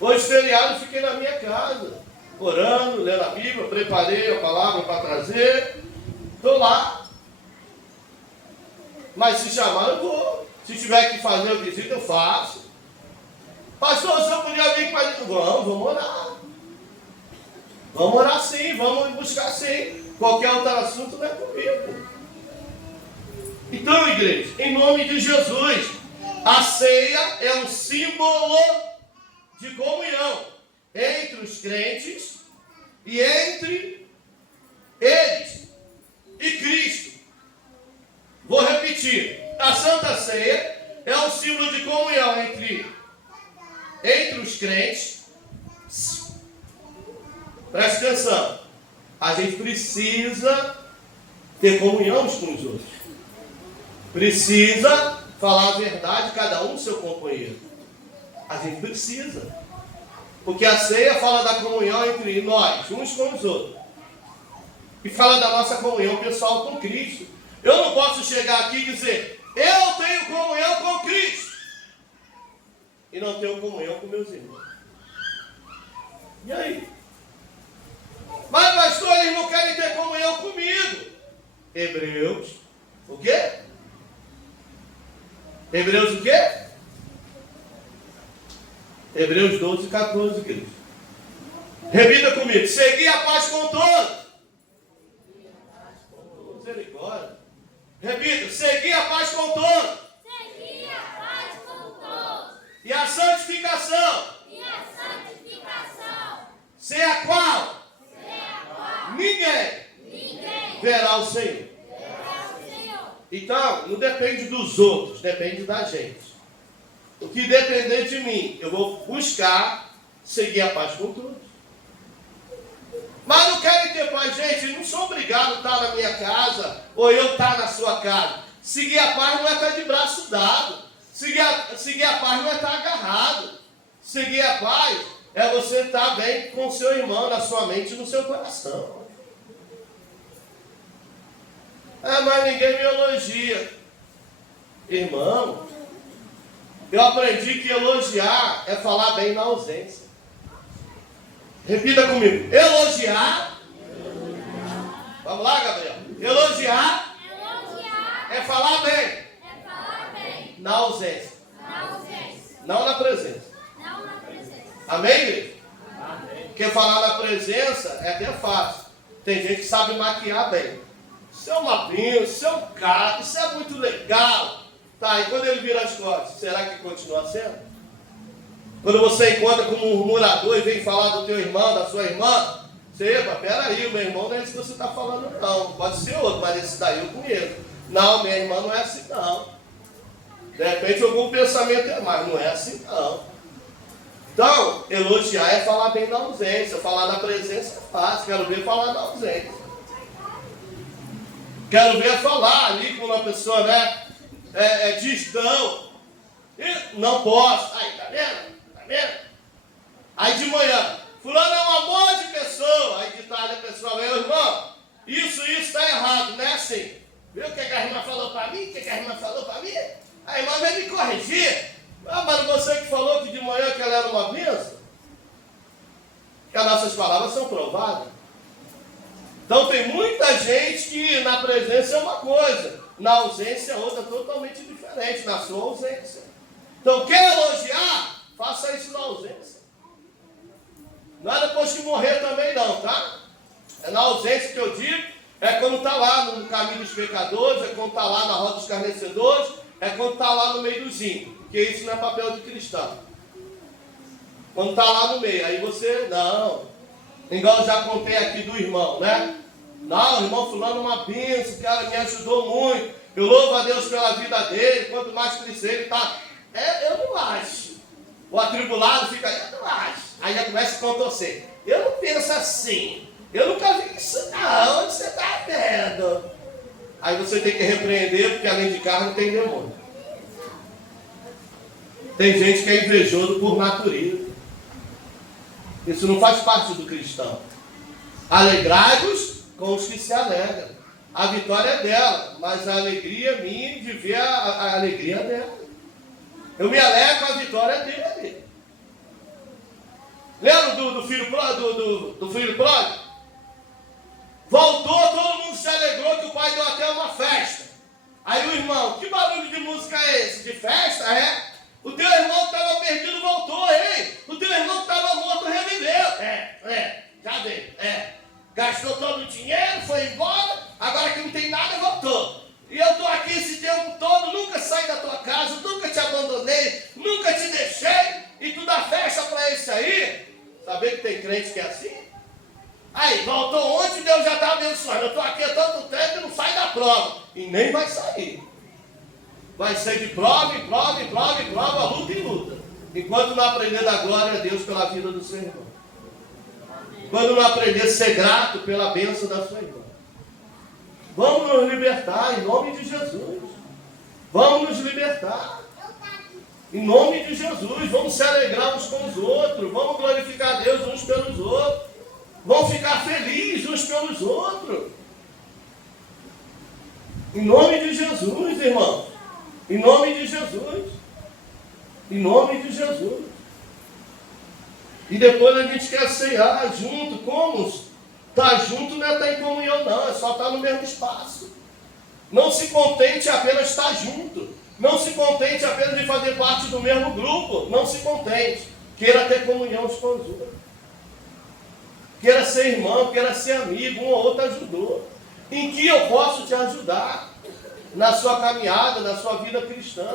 Hoje, feriado, fiquei na minha casa. Orando, lendo a Bíblia, preparei a palavra para trazer. Estou lá. Mas se chamar, eu vou. Se tiver que fazer a visita, eu faço. Pastor, o senhor podia vir para gente? Vamos orar. Vamos orar sim, vamos buscar sim. Qualquer outro assunto não é comigo. Então, igreja, em nome de Jesus, a ceia é um símbolo de comunhão entre os crentes e entre eles e Cristo. Vou repetir. A Santa Ceia é um símbolo de comunhão entre os crentes. Preste atenção. A gente precisa ter comunhão uns com os outros. Precisa falar a verdade, cada um seu companheiro. A gente precisa. Porque a ceia fala da comunhão entre nós, uns com os outros. E fala da nossa comunhão pessoal com Cristo. Eu não posso chegar aqui e dizer, eu tenho comunhão com Cristo. E não tenho comunhão com meus irmãos. E aí? Mas pastor, eles não querem ter comunhão comigo. Hebreus, o quê? Hebreus o quê? Hebreus 12, 14, igreja. Repita comigo. Segui a paz com todos. Misericórdia. Repita. Segui a paz com todos. Segui a paz com todos. E a santificação. E a santificação. Sem a qual Sem a qual ninguém verá o Senhor. verá o Senhor. Então, não depende dos outros, depende da gente. O que depender de mim, eu vou buscar seguir a paz com todos. Mas não querem ter paz, gente, não sou obrigado a estar na minha casa, ou eu estar na sua casa. Seguir a paz não é estar de braço dado. Seguir a paz não é estar agarrado. Seguir a paz é você estar bem com o seu irmão, na sua mente e no seu coração. Ah, mas ninguém me elogia. Irmão, eu aprendi que elogiar é falar bem na ausência. Repita comigo. Elogiar. Vamos lá, Gabriel. Elogiar é falar bem. É falar bem. Na ausência. Na ausência. Não na presença. Não na presença. Amém, igreja? Porque falar na presença é até fácil. Tem gente que sabe maquiar bem. Isso é uma pinça, isso é um cara, isso é muito legal. Tá, e quando ele vira as costas, será que continua sendo? Quando você encontra com um murmurador e vem falar do teu irmão, da sua irmã, você, epa, peraí, o meu irmão não é esse que você está falando não. Pode ser outro, mas esse daí eu conheço. Não, minha irmã não é assim não. De repente algum pensamento é mais, não é assim não. Então, elogiar é falar bem na ausência. Falar na presença é fácil. Quero ver falar na ausência. Quero ver falar ali com uma pessoa, né? Diz não. Não posso. Aí, tá vendo? Tá vendo? Aí de manhã, fulano é um amor de pessoa. Aí de tarde a pessoa, meu irmão, isso está errado, não é assim. Viu o que a irmã falou para mim? O que a irmã falou para mim? A irmã veio me corrigir. Ah, mas você que falou que de manhã que ela era uma bênção? Que as nossas palavras são provadas. Então tem muita gente que na presença é uma coisa, na ausência é outra totalmente diferente, na sua ausência. Então quer elogiar? Faça isso na ausência. Não é depois que morrer também não, tá? É na ausência que eu digo, é quando está lá no caminho dos pecadores, é quando está lá na roda dos escarnecedores, é quando está lá no meio dos ímpios, porque isso não é papel de cristão. Quando está lá no meio, aí você, não. Igual eu já contei aqui do irmão, né? Não, o irmão fulano é uma bênção, o cara me ajudou muito. Eu louvo a Deus pela vida dele, quanto mais crescer ele está. Eu não acho. O atribulado fica, eu não acho. Aí já começa a contorcer. Eu não penso assim. Eu nunca vi isso não. Onde você está vendo? Aí você tem que repreender, porque além de carne tem demônio. Tem gente que é invejoso por natureza. Isso não faz parte do cristão. Alegrai-vos com os que se alegram. A vitória é dela, mas a alegria minha de ver a alegria dela. Eu me alegro com a vitória dele. Lembra do filho pródigo? Voltou, todo mundo se alegrou que o pai deu até uma festa. Aí o irmão, que barulho de música é esse? De festa? É? O teu irmão que estava perdido voltou, hein? O teu irmão que estava morto reviveu. Já veio. Gastou todo o dinheiro, foi embora, agora que não tem nada, voltou. E eu estou aqui esse tempo todo, nunca saí da tua casa, nunca te abandonei, nunca te deixei, e tu dá festa para esse aí? Saber que tem crente que é assim? Aí, voltou ontem, Deus já está abençoando. Eu estou aqui há tanto tempo e não sai da prova. E nem vai sair. Vai ser de prova, luta e luta. Enquanto não aprender da glória a Deus pela vida do seu irmão. Quando não aprender a ser grato pela bênção da sua irmã. Vamos nos libertar em nome de Jesus. Vamos nos libertar. Em nome de Jesus. Vamos se alegrar uns com os outros. Vamos glorificar a Deus uns pelos outros. Vamos ficar felizes uns pelos outros. Em nome de Jesus, irmão. Em nome de Jesus. Em nome de Jesus. E depois a gente quer ceiar junto. Como? Estar junto não é estar em comunhão, não. É só estar no mesmo espaço. Não se contente apenas estar junto. Não se contente apenas de fazer parte do mesmo grupo. Não se contente. Queira ter comunhão uns com os outros. Queira ser irmão, queira ser amigo. Um ou outro ajudou. Em que eu posso te ajudar? Na sua caminhada, na sua vida cristã.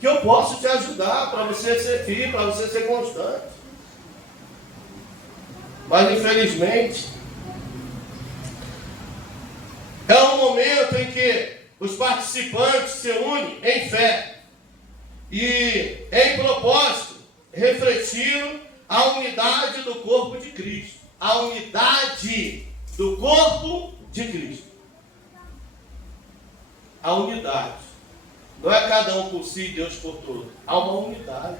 Que eu posso te ajudar para você ser firme, para você ser constante. Mas infelizmente é um momento em que os participantes se unem em fé e em propósito refletiram a unidade do corpo de Cristo. A unidade do corpo de Cristo. A unidade. Não é cada um por si, Deus por todos. Há uma unidade.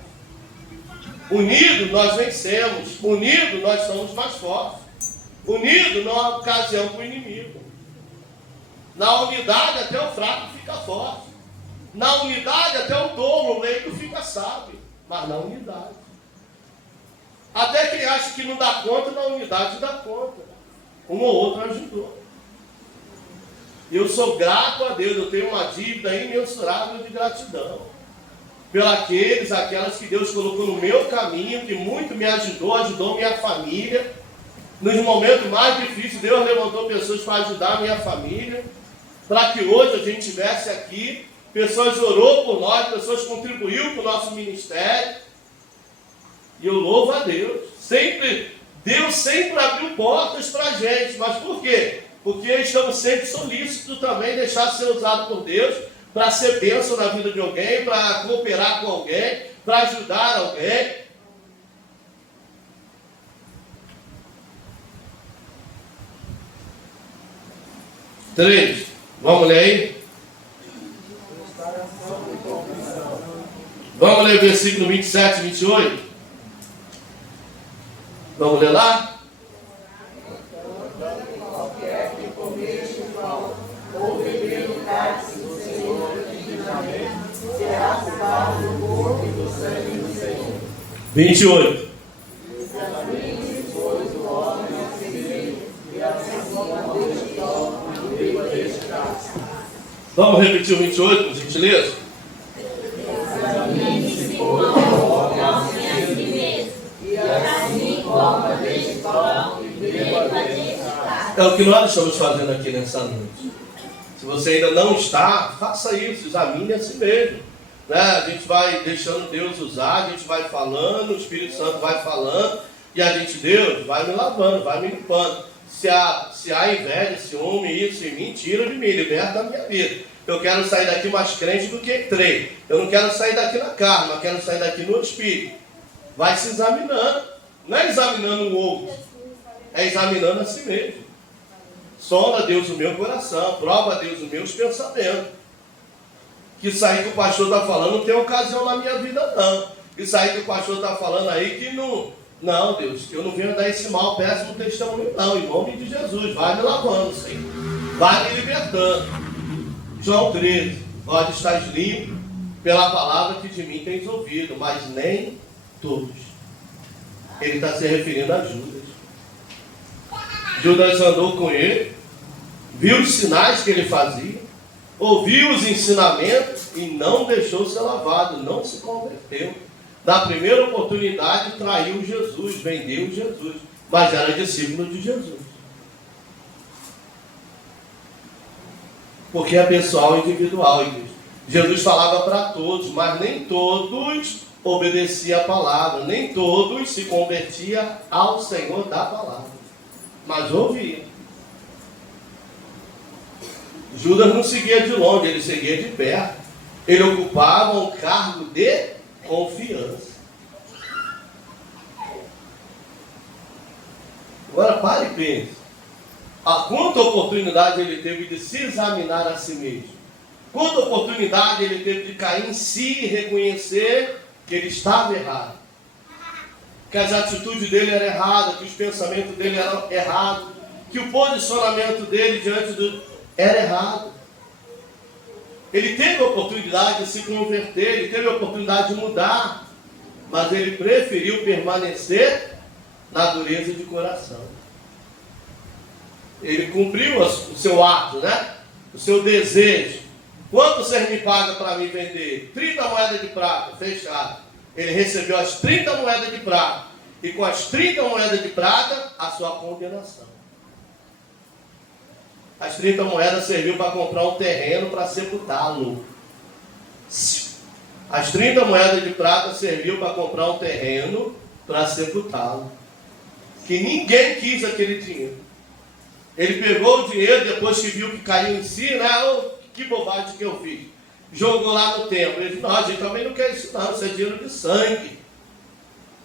Unidos nós vencemos. Unidos nós somos mais fortes. Unidos não há ocasião para o inimigo. Na unidade até o fraco fica forte. Na unidade até o tolo, o leigo fica sábio. Mas na unidade. Até quem acha que não dá conta, na unidade dá conta. Um ou outro ajudou. Eu sou grato a Deus, eu tenho uma dívida imensurável de gratidão. Aquelas que Deus colocou no meu caminho, que muito me ajudou minha família. Nos momentos mais difíceis, Deus levantou pessoas para ajudar a minha família. Para que hoje a gente estivesse aqui. Pessoas orou por nós, pessoas contribuíram para o nosso ministério. E eu louvo a Deus. Deus sempre abriu portas para a gente. Mas por quê? Porque estamos sempre solícitos também em deixar ser usado por Deus para ser bênção na vida de alguém, para cooperar com alguém, para ajudar alguém. 3. Vamos ler aí? Vamos ler o versículo 27 e 28? Vamos ler lá? Qualquer que comer este pão ou beber o cálice do Senhor indignamente, será culpado do corpo e do sangue do Senhor. 28. Examine, pois, o homem a seguir, e assim coma deste pão e beba deste cálice. Vamos repetir o 28, por gentileza? Examine-se, pois, o homem a seguir, e assim coma deste pão e beba deste cálice. É o que nós estamos fazendo aqui nessa noite. Se você ainda não está, faça isso, examine a si mesmo. Né? A gente vai deixando Deus usar, a gente vai falando, o Espírito Santo vai falando, e a gente, Deus, vai me lavando, vai me limpando. Se há inveja, ciúme, isso em mim, tira de mim, liberta a minha vida. Eu quero sair daqui mais crente do que entrei. Eu não quero sair daqui na carne, mas quero sair daqui no Espírito. Vai se examinando. Não é examinando o outro, é examinando a si mesmo. Sonda, Deus, o meu coração. Prova, Deus, os meus pensamentos. Que isso aí que o pastor está falando não tem ocasião na minha vida, não. Isso aí que o pastor está falando aí que não... Não, Deus, eu não venho dar esse mal, péssimo testemunho, não. Em nome de Jesus, vai me lavando, Senhor. Vai me libertando. João 13. Vós estáis limpo pela palavra que de mim tens ouvido, mas nem todos. Ele está se referindo a Judas. Judas andou com ele, viu os sinais que ele fazia, ouviu os ensinamentos e não deixou ser lavado, não se converteu. Na primeira oportunidade traiu Jesus, vendeu Jesus, mas era discípulo de Jesus. Porque é pessoal individual, igreja. Jesus falava para todos, mas nem todos obedeciam a palavra, nem todos se convertiam ao Senhor da palavra, mas ouvia. Judas não seguia de longe, ele seguia de perto. Ele ocupava um cargo de confiança. Agora pare e pense. A quanta oportunidade ele teve de se examinar a si mesmo. Quanta oportunidade ele teve de cair em si e reconhecer que ele estava errado. Que as atitudes dele eram erradas, que os pensamentos dele eram errados, que o posicionamento dele diante do... era errado. Ele teve a oportunidade de se converter, ele teve a oportunidade de mudar, mas ele preferiu permanecer na dureza de coração. Ele cumpriu o seu ato, né? O seu desejo. Quanto você me paga para me vender? 30 moedas de prata, fechado. Ele recebeu as 30 moedas de prata, e com as 30 moedas de prata, a sua condenação. As 30 moedas serviu para comprar um terreno para sepultá-lo. As 30 moedas de prata serviu para comprar um terreno para sepultá-lo. Que ninguém quis aquele dinheiro. Ele pegou o dinheiro depois que viu que caiu em si, né? Oh, que bobagem que eu fiz. Jogou lá no templo. Ele disse, não, a gente também não quer isso não, isso é dinheiro de sangue.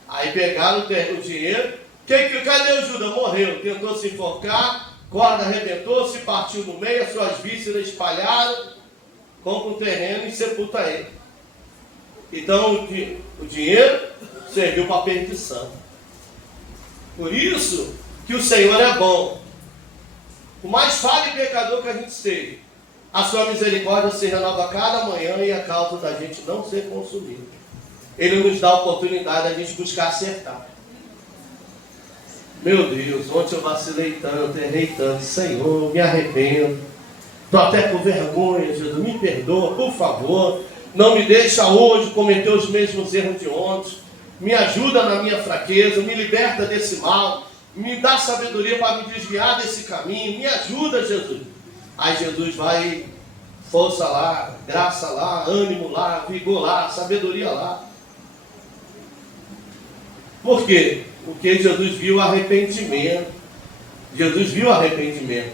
Aí pegaram o dinheiro. Cadê o Judas? Morreu. Tentou se enforcar. Corda arrebentou, se partiu no meio, as suas vísceras espalharam, compra um terreno e sepulta ele. Então o dinheiro serviu para a perdição. Por isso que o Senhor é bom. Por mais falho e pecador que a gente seja, a sua misericórdia se renova cada manhã e a causa da gente não ser consumido. Ele nos dá a oportunidade de a gente buscar acertar. Meu Deus, ontem eu vacilei tanto, errei tanto. Senhor, me arrependo. Estou até com vergonha, Jesus. Me perdoa, por favor. Não me deixa hoje cometer os mesmos erros de ontem. Me ajuda na minha fraqueza. Me liberta desse mal. Me dá sabedoria para me desviar desse caminho. Me ajuda, Jesus. Aí Jesus vai, força lá, graça lá, ânimo lá, vigor lá, sabedoria lá. Por quê? Porque Jesus viu arrependimento. Jesus viu arrependimento.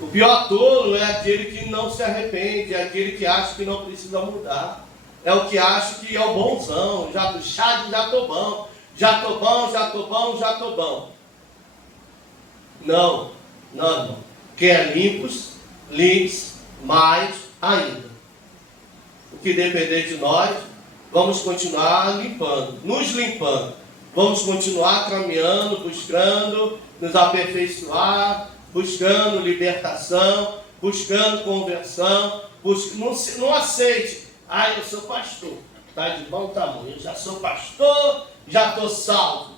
O pior tolo é aquele que não se arrepende, é aquele que acha que não precisa mudar. É o que acha que é o bonzão, já tô bom, já tô bom. Não, irmão. Quem é limpos limpe-se mais ainda. O que depender de nós, vamos continuar limpando, nos limpando. Vamos continuar caminhando, buscando nos aperfeiçoar, buscando libertação, buscando conversão. Não aceite. Eu sou pastor. Está de bom tamanho. Eu já sou pastor, já estou salvo.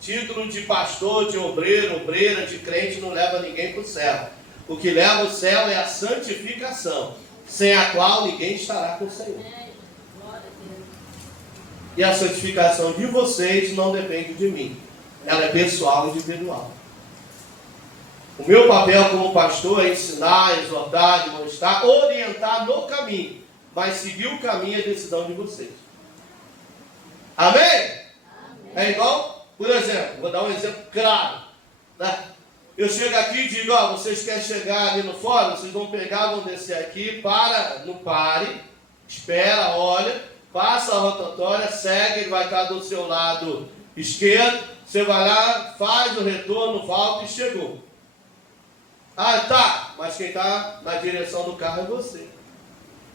Título de pastor, de obreiro, obreira, de crente não leva ninguém para o céu. O que leva ao céu é a santificação, sem a qual ninguém estará com o Senhor. E a santificação de vocês não depende de mim. Ela é pessoal e individual. O meu papel como pastor é ensinar, exortar, demonstrar, orientar no caminho. Mas seguir o caminho é decisão de vocês. Amém? Amém. É igual, por exemplo, vou dar um exemplo claro. Né? Eu chego aqui e digo, vocês querem chegar ali no fórum, vocês vão pegar, vão descer aqui, não pare, espera, olha. Passa a rotatória, segue, ele vai estar do seu lado esquerdo. Você vai lá, faz o retorno, volta e chegou. Tá, mas quem está na direção do carro é você.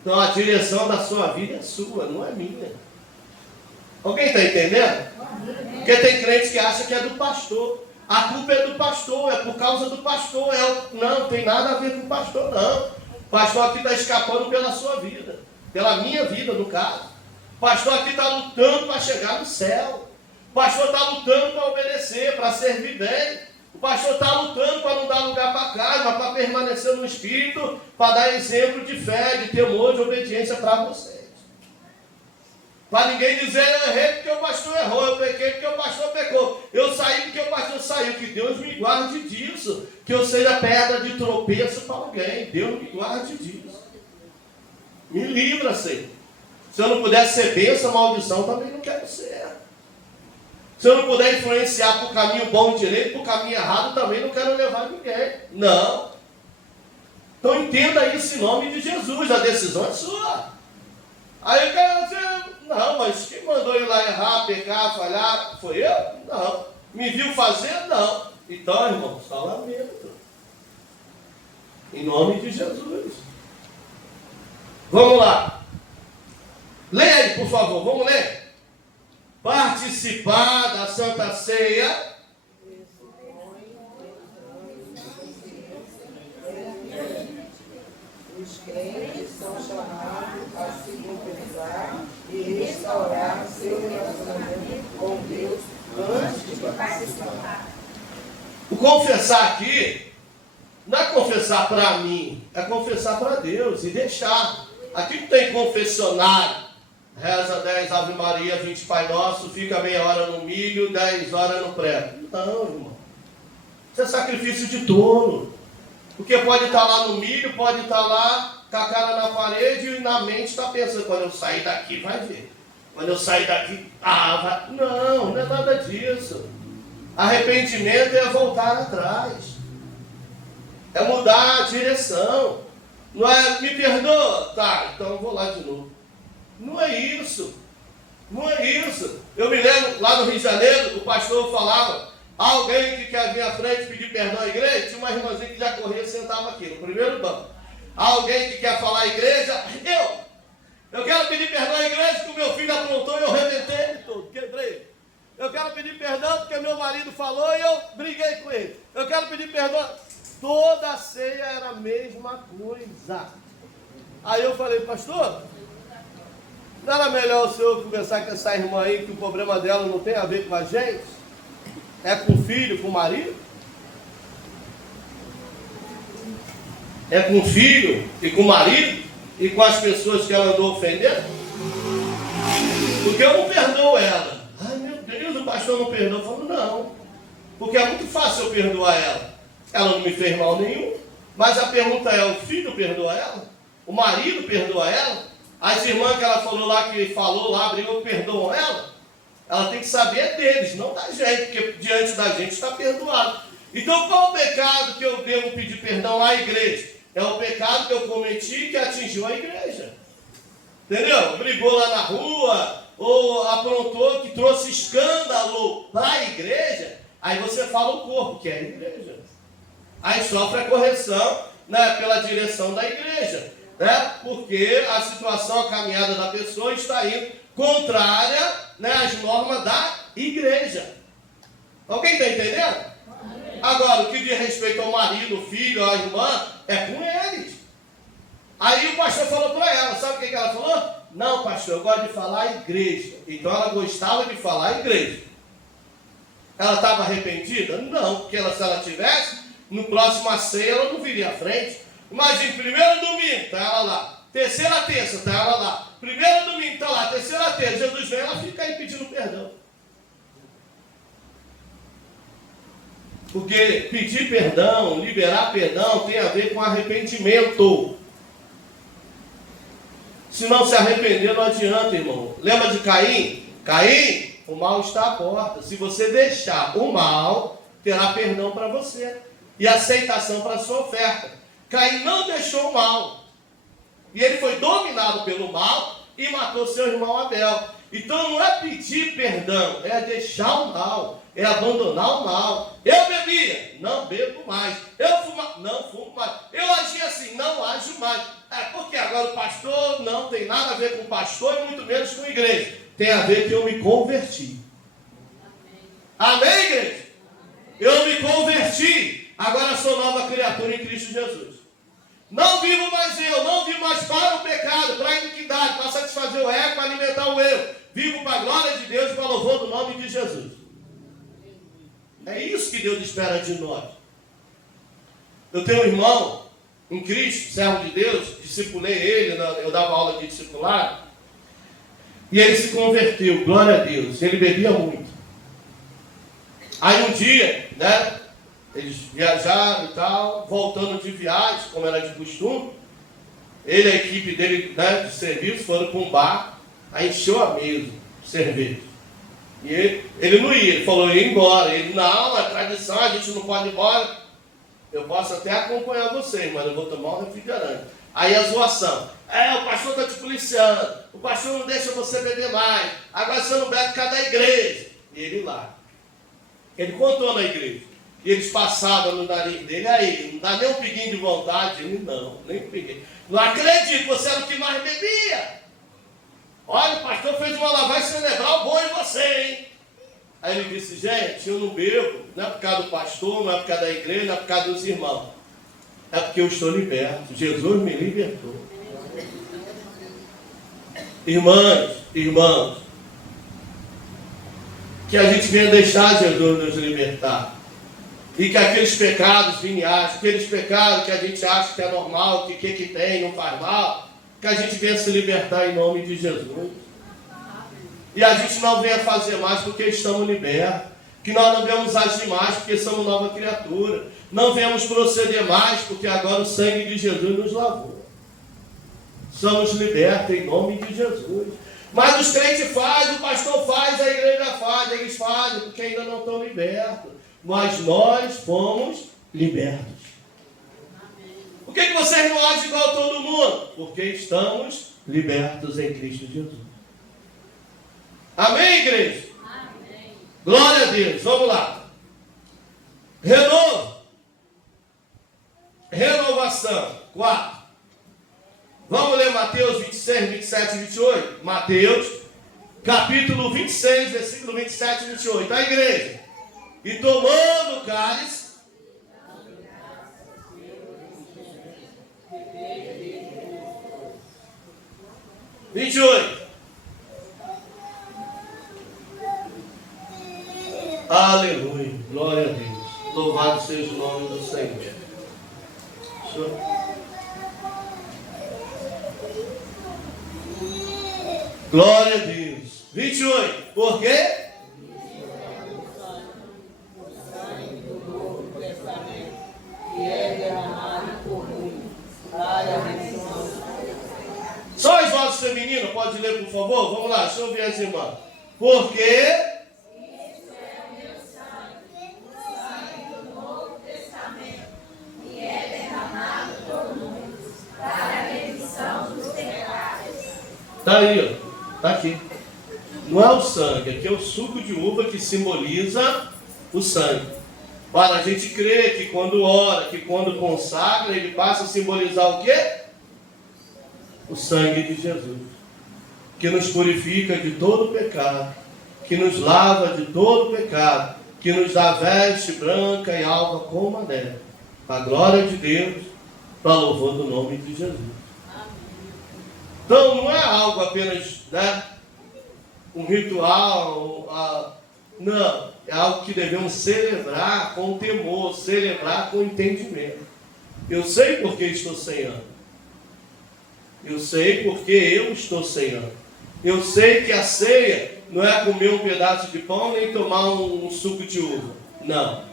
Então a direção da sua vida é sua, não é minha. Alguém está entendendo? Porque tem crentes que acham que é do pastor. A culpa é do pastor, é por causa do pastor. Não tem nada a ver com o pastor, não. O pastor aqui está escapando pela sua vida, pela minha vida, no caso. O pastor aqui está lutando para chegar no céu. O pastor está lutando para obedecer, para servir bem. O pastor está lutando para não dar lugar para casa, mas para permanecer no Espírito, para dar exemplo de fé, de temor, de obediência para vocês. Para ninguém dizer, eu errei porque o pastor errou, eu pequei porque o pastor pecou. Eu saí porque o pastor saiu. Que Deus me guarde disso. Que eu seja pedra de tropeço para alguém. Deus me guarde disso. Me livra, Senhor. Se eu não puder ser bênção, maldição, também não quero ser. Se eu não puder influenciar para o caminho bom e direito, para o caminho errado, também não quero levar ninguém. Não. Então entenda isso em nome de Jesus. A decisão é sua. Aí eu quero dizer, não, mas quem mandou ir lá errar, pecar, falhar, foi eu? Não. Me viu fazer? Não. Então, irmão, só lamento. Em nome de Jesus. Vamos lá. Leia aí, por favor, vamos ler. Participar da Santa Ceia. Os crentes são chamados a se confessar e restaurar seu relacionamento com Deus antes de participar. O confessar aqui não é confessar para mim, é confessar para Deus e deixar. Aqui não tem confessionário. Reza 10 Ave Maria, 20 Pai Nosso, fica meia hora no milho, 10 horas no prego. Não, irmão. Isso é sacrifício de tolo. Porque pode estar lá no milho, pode estar lá com a cara na parede e na mente está pensando, quando eu sair daqui vai ver. Quando eu sair daqui, vai. Não é nada disso. Arrependimento é voltar atrás. É mudar a direção. Não é, me perdoa? Tá, então eu vou lá de novo. Não é isso. Não é isso. Eu me lembro, lá no Rio de Janeiro, o pastor falava, alguém que quer vir à frente pedir perdão à igreja, tinha uma irmãzinha que já corria e sentava aqui, no primeiro banco. Alguém que quer falar à igreja, eu quero pedir perdão à igreja que o meu filho aprontou e eu arrebentei ele todo, quebrei. Eu quero pedir perdão porque meu marido falou e eu briguei com ele. Eu quero pedir perdão. Toda a ceia era a mesma coisa. Aí eu falei, pastor, não era melhor o senhor conversar com essa irmã aí que o problema dela não tem a ver com a gente? É com o filho, com o marido? É com o filho e com o marido? E com as pessoas que ela andou ofendendo? Porque eu não perdoo ela. Ai meu Deus, o pastor não perdoa. Eu falo, não. Porque é muito fácil eu perdoar ela. Ela não me fez mal nenhum. Mas a pergunta é, o filho perdoa ela? O marido perdoa ela? As irmãs que ela falou lá, brigou, perdoam ela? Ela tem que saber deles, não da gente, porque diante da gente está perdoado. Então qual o pecado que eu devo pedir perdão à igreja? É o pecado que eu cometi que atingiu a igreja. Entendeu? Brigou lá na rua, ou aprontou, que trouxe escândalo para a igreja. Aí você fala o corpo, que é a igreja. Aí sofre a correção. né, pela direção da igreja, né, porque a situação, a caminhada da pessoa está indo contrária, né, às normas da igreja. Alguém está entendendo? Agora, o que diz respeito ao marido, o filho, a irmã, é com eles. Aí o pastor falou para ela, sabe o que ela falou? Não, pastor, eu gosto de falar igreja. Então ela gostava de falar igreja. Ela estava arrependida? Não, porque se ela tivesse, no próximo ceia ela não viria à frente. Imagina, primeiro domingo, está ela lá. Terceira terça, está ela lá. Primeiro domingo, está lá. Terceira terça, Jesus vem, ela fica aí pedindo perdão. Porque pedir perdão, liberar perdão, tem a ver com arrependimento. Se não se arrepender, não adianta, irmão. Lembra de Caim? Caim, o mal está à porta. Se você deixar o mal, terá perdão para você e aceitação para a sua oferta. Caim não deixou o mal. E ele foi dominado pelo mal e matou seu irmão Abel. Então não é pedir perdão, é deixar o mal, é abandonar o mal. Eu bebia, não bebo mais. Eu fumava, não fumo mais. Eu agia assim, não ajo mais. Porque agora o pastor não tem nada a ver com o pastor e muito menos com a igreja. Tem a ver que eu me converti. Amém, igreja? Eu me converti. Agora sou nova criatura em Cristo Jesus. Não vivo mais eu, não vivo mais para o pecado, para a iniquidade, para satisfazer o ego, para alimentar o eu. Vivo para a glória de Deus e para o louvor do nome de Jesus. É isso que Deus espera de nós. Eu tenho um irmão em Cristo, servo de Deus, discipulei ele, eu dava aula de discipulado, e ele se converteu, glória a Deus, ele bebia muito. Aí um dia, né, eles viajaram e tal, voltando de viagem, como era de costume, ele e a equipe dele, né, de serviço foram para um bar, aí encheu a mesa de cerveja. E ele não ia, ele falou, eu ia embora. Ele, não, é tradição, a gente não pode ir embora. Eu posso até acompanhar vocês, mas eu vou tomar um refrigerante. Aí a zoação, o pastor está te policiando, o pastor não deixa você beber mais, agora você não bebe por causa da igreja. E ele lá, ele contou na igreja, e eles passavam no nariz dele, aí, não dá nem um pinguinho de vontade. Ele, não, nem um pinguinho. Não acredito, você era o que mais bebia. Olha, o pastor fez uma lavagem cerebral boa em você, hein? Aí ele disse, gente, eu não bebo, não é por causa do pastor, não é por causa da igreja, não é por causa dos irmãos. É porque eu estou liberto. Jesus me libertou. Irmãos, que a gente venha deixar Jesus nos libertar. E que aqueles pecados viniais, aqueles pecados que a gente acha que é normal, que tem, não faz mal, que a gente venha se libertar em nome de Jesus. E a gente não venha fazer mais porque estamos libertos. Que nós não venhamos agir mais porque somos nova criatura. Não venhamos proceder mais porque agora o sangue de Jesus nos lavou. Somos libertos em nome de Jesus. Mas os crentes fazem, o pastor faz, a igreja faz, eles fazem porque ainda não estão libertos. Mas nós fomos libertos. Por que vocês não agem igual a todo mundo? Porque estamos libertos em Cristo Jesus. Amém, igreja? Amém. Glória a Deus. Vamos lá. Renovação. 4. Vamos ler Mateus 26, 27 e 28. Mateus, capítulo 26, versículo 27 e 28. A igreja. E tomando o cálice, 28. Aleluia. Glória a Deus. Louvado seja o nome do Senhor. Glória a Deus. 28. Por quê? Só as vozes femininas, pode ler por favor? Vamos lá, deixa eu ouvir as irmãs. Porque Isso é o meu sangue, o sangue do Novo Testamento, que é derramado por muitos para a remissão dos pecados. tá aí, ó. Tá aqui. Não é o sangue, aqui é o suco de uva que simboliza o sangue. Para a gente crer que quando ora, que quando consagra, ele passa a simbolizar o quê? O sangue de Jesus, que nos purifica de todo pecado, que nos lava de todo pecado, que nos dá veste branca e alva como a neve, para a glória de Deus, para louvor do nome de Jesus. Então não é algo apenas, né, um ritual, não, é algo que devemos celebrar com temor, celebrar com entendimento. Eu sei porque estou ceiando. Eu sei porque eu estou ceiando. Eu sei que a ceia não é comer um pedaço de pão nem tomar um suco de uva. Não.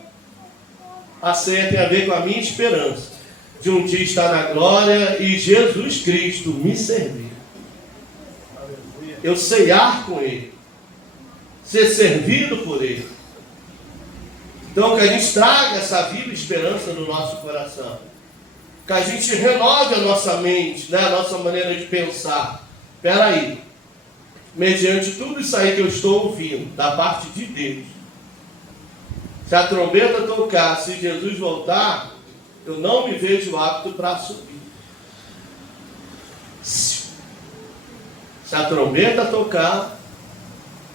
A ceia tem a ver com a minha esperança de um dia estar na glória e Jesus Cristo me servir. Eu ceiar com Ele. Ser servido por Ele. Então que a gente traga essa viva esperança no nosso coração. Que a gente renove a nossa mente, né, a nossa maneira de pensar. Espera aí. Mediante tudo isso aí que eu estou ouvindo, da parte de Deus. Se a trombeta tocar, se Jesus voltar, eu não me vejo apto para subir. Se a trombeta tocar,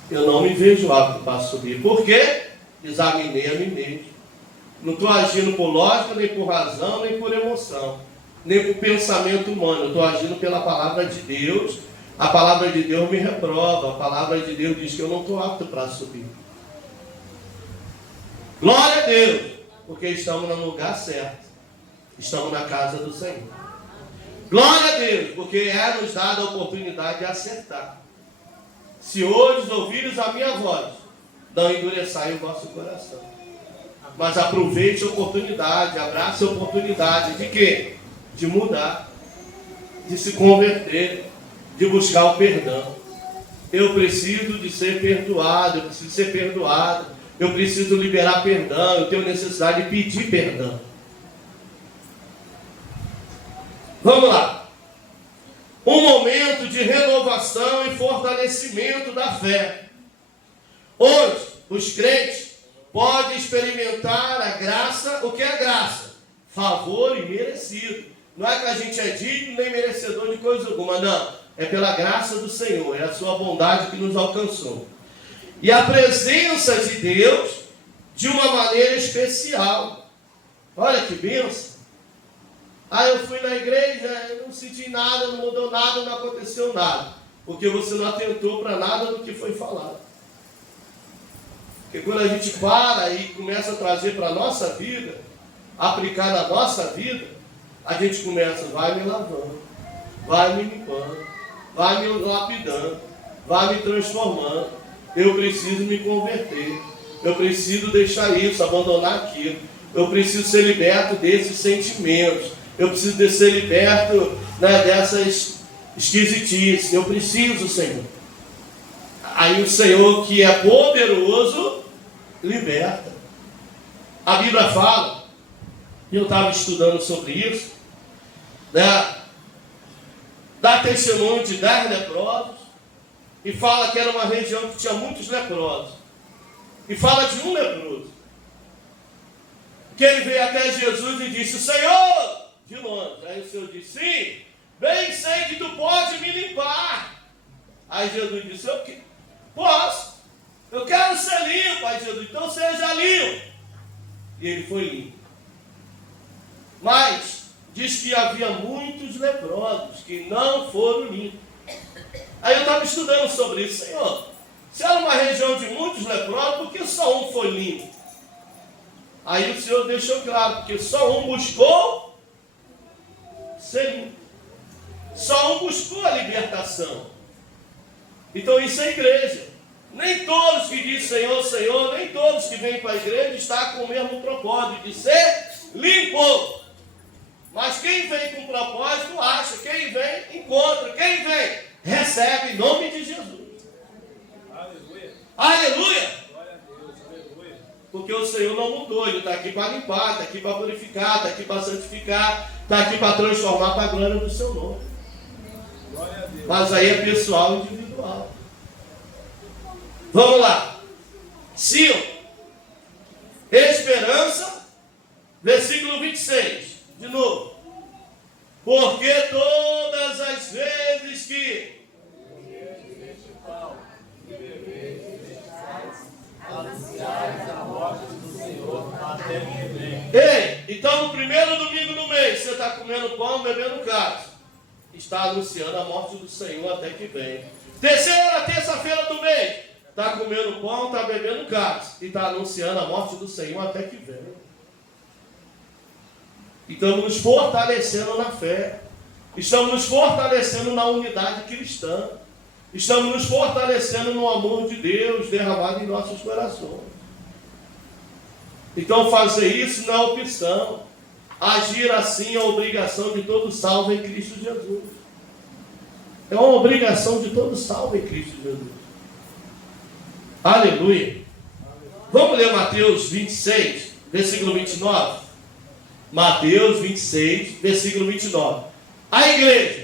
eu não me vejo apto para subir. Por quê? Examinei a mim mesmo. Não estou agindo por lógica, nem por razão, nem por emoção, nem por pensamento humano. Eu estou agindo pela palavra de Deus. A palavra de Deus me reprova. A palavra de Deus diz que eu não estou apto para subir. Glória a Deus, porque estamos no lugar certo. Estamos na casa do Senhor. Glória a Deus, porque é nos dada a oportunidade de acertar. Se hoje ouvires a minha voz, não endureçai o vosso coração. Mas aproveite a oportunidade, abrace a oportunidade de quê? De mudar, de se converter, de buscar o perdão. Eu preciso de ser perdoado, eu preciso ser perdoado, eu preciso liberar perdão, eu tenho necessidade de pedir perdão. Vamos lá. Um momento de renovação e fortalecimento da fé. Hoje, os crentes podem experimentar a graça. O que é graça? Favor imerecido. Não é que a gente é digno nem merecedor de coisa alguma, não. É pela graça do Senhor, é a sua bondade que nos alcançou. E a presença de Deus de uma maneira especial. Olha que bênção. Eu fui na igreja, eu não senti nada, não mudou nada, não aconteceu nada. Porque você não atentou para nada do que foi falado. Porque quando a gente para e começa a trazer para a nossa vida, aplicar na nossa vida, a gente começa, vai me lavando, vai me limpando, vai me lapidando, vai me transformando. Eu preciso me converter, eu preciso deixar isso, abandonar aquilo. Eu preciso ser liberto desses sentimentos. Eu preciso ser liberto, né, dessas esquisitices. Eu preciso, Senhor. Aí o Senhor, que é poderoso, liberta. A Bíblia fala, e eu estava estudando sobre isso, né, dá testemunho de 10 leprosos, e fala que era uma região que tinha muitos leprosos. E fala de um leproso, que ele veio até Jesus e disse, Senhor, de longe. Aí o Senhor disse, sim, bem sei que tu pode me limpar. Aí Jesus disse, eu posso, eu quero ser limpo. Aí Jesus, então seja limpo. E ele foi limpo. Mas diz que havia muitos leprosos que não foram limpos. Aí eu estava estudando sobre isso, Senhor, se era uma região de muitos leprosos, por que só um foi limpo? Aí o Senhor deixou claro, porque só um buscou ser limpo. Só um buscou a libertação. Então isso é igreja. Nem todos que dizem Senhor, Senhor, nem todos que vêm para a igreja estão com o mesmo propósito de ser limpo. Mas quem vem com propósito acha, quem vem encontra, quem vem recebe em nome de Jesus. Aleluia. Aleluia. Glória a Deus, aleluia. Porque o Senhor não mudou, Ele está aqui para limpar, está aqui para purificar, está aqui para santificar, está aqui para transformar para a glória do seu nome. Glória a Deus. Mas aí é pessoal, individual. Vamos lá. 5. esperança, versículo 26, de novo. Porque todas as vezes que anunciais a morte do Senhor até que venha. Ei, então no primeiro domingo do mês, você está comendo pão, bebendo cálice. Está anunciando a morte do Senhor até que venha. Terça-feira do mês, está comendo pão, está bebendo cálice. E está anunciando a morte do Senhor até que venha. E estamos nos fortalecendo na fé. Estamos nos fortalecendo na unidade cristã. Estamos nos fortalecendo no amor de Deus derramado em nossos corações. Então fazer isso não é opção. Agir assim é a obrigação de todo salvo em Cristo Jesus. É uma obrigação de todo salvo em Cristo Jesus. Aleluia. Vamos ler Mateus 26, versículo 29. Mateus 26, versículo 29. A igreja.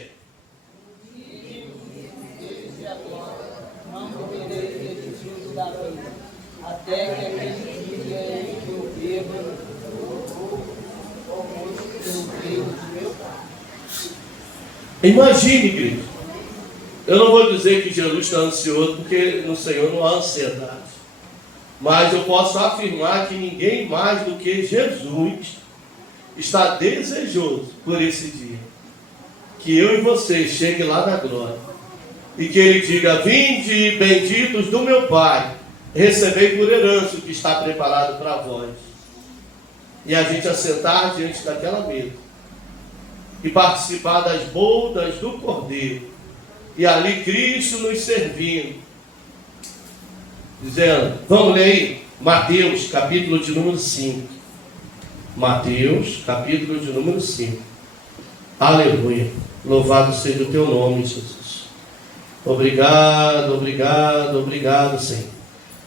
Não comereis deste fruto da vida, até que aquele dia em que eu beba pelo trigo de meu Pai. Imagine, igreja. Eu não vou dizer que Jesus está ansioso, porque no Senhor não há ansiedade. Mas eu posso afirmar que ninguém mais do que Jesus está desejoso por esse dia. Que eu e você chegue lá na glória. E que Ele diga: vinde, benditos do meu Pai, recebei por herança o que está preparado para vós. E a gente assentar diante daquela mesa. E participar das bodas do Cordeiro. E ali Cristo nos servindo. Dizendo, vamos ler aí, Mateus, capítulo de número 5. Mateus, capítulo de número 5. Aleluia. Louvado seja o teu nome, Jesus. Obrigado, obrigado, obrigado, Senhor,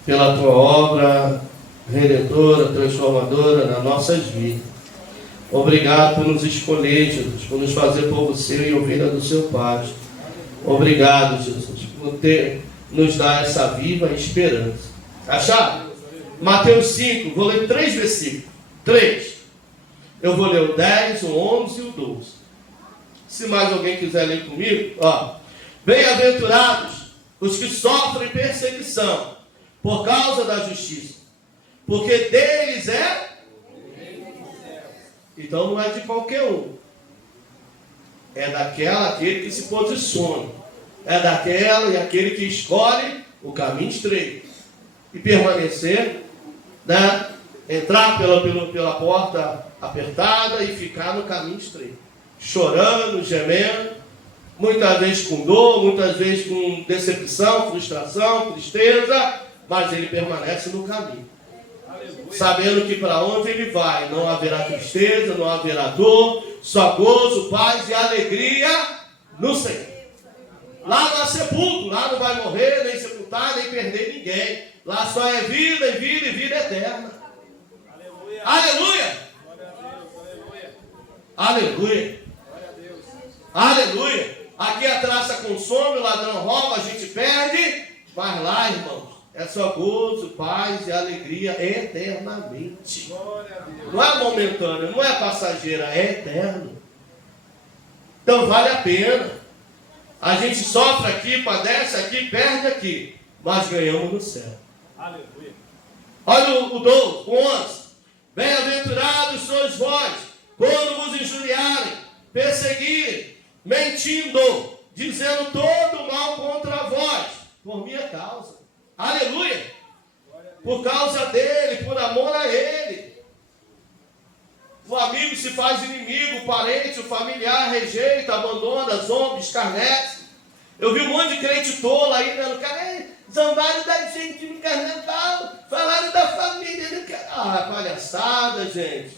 pela tua obra redentora, transformadora nas nossas vidas. Obrigado por nos escolher, Jesus, por nos fazer povo seu e ovelha do seu pasto. Obrigado, Jesus, por nos dar essa viva esperança. Acharam? Mateus 5, vou ler 3 versículos. 3. Eu vou ler o 10, o 11 e o 12. Se mais alguém quiser ler comigo, ó. Bem-aventurados os que sofrem perseguição por causa da justiça, porque deles é. Então não é de qualquer um. É aquele que se posiciona. É daquela e aquele que escolhe o caminho estreito. E permanecer, né? Entrar pela porta apertada e ficar no caminho estreito. Chorando, gemendo, muitas vezes com dor, muitas vezes com decepção, frustração, tristeza, mas ele permanece no caminho. Sabendo que para onde ele vai não haverá tristeza, não haverá dor, só gozo, paz e alegria no Senhor. Lá não há sepulcro, lá não vai morrer, nem sepultar, nem perder ninguém. Lá só é vida e vida e vida eterna. Aleluia! Aleluia! Aleluia! Aleluia! Aqui a traça consome, o ladrão rouba, a gente perde, mas lá, irmãos, é só gozo, paz e alegria eternamente. Não é momentâneo, não é passageira, é eterno. Então vale a pena. A gente sofre aqui, padece aqui, perde aqui, mas ganhamos no céu. Aleluia. Olha o 12, o 11. Bem-aventurados sois vós, quando vos injuriarem, perseguirem, mentindo, dizendo todo mal contra vós, por minha causa. Aleluia. Por causa dele, por amor a ele. O amigo se faz inimigo, o parente, o familiar rejeita, abandona, zomba, escarnece. Eu vi um monte de crente tolo aí, né? Cara, zombaram da gente no carnaval, falaram da família no carnaval. Ah, palhaçada, gente.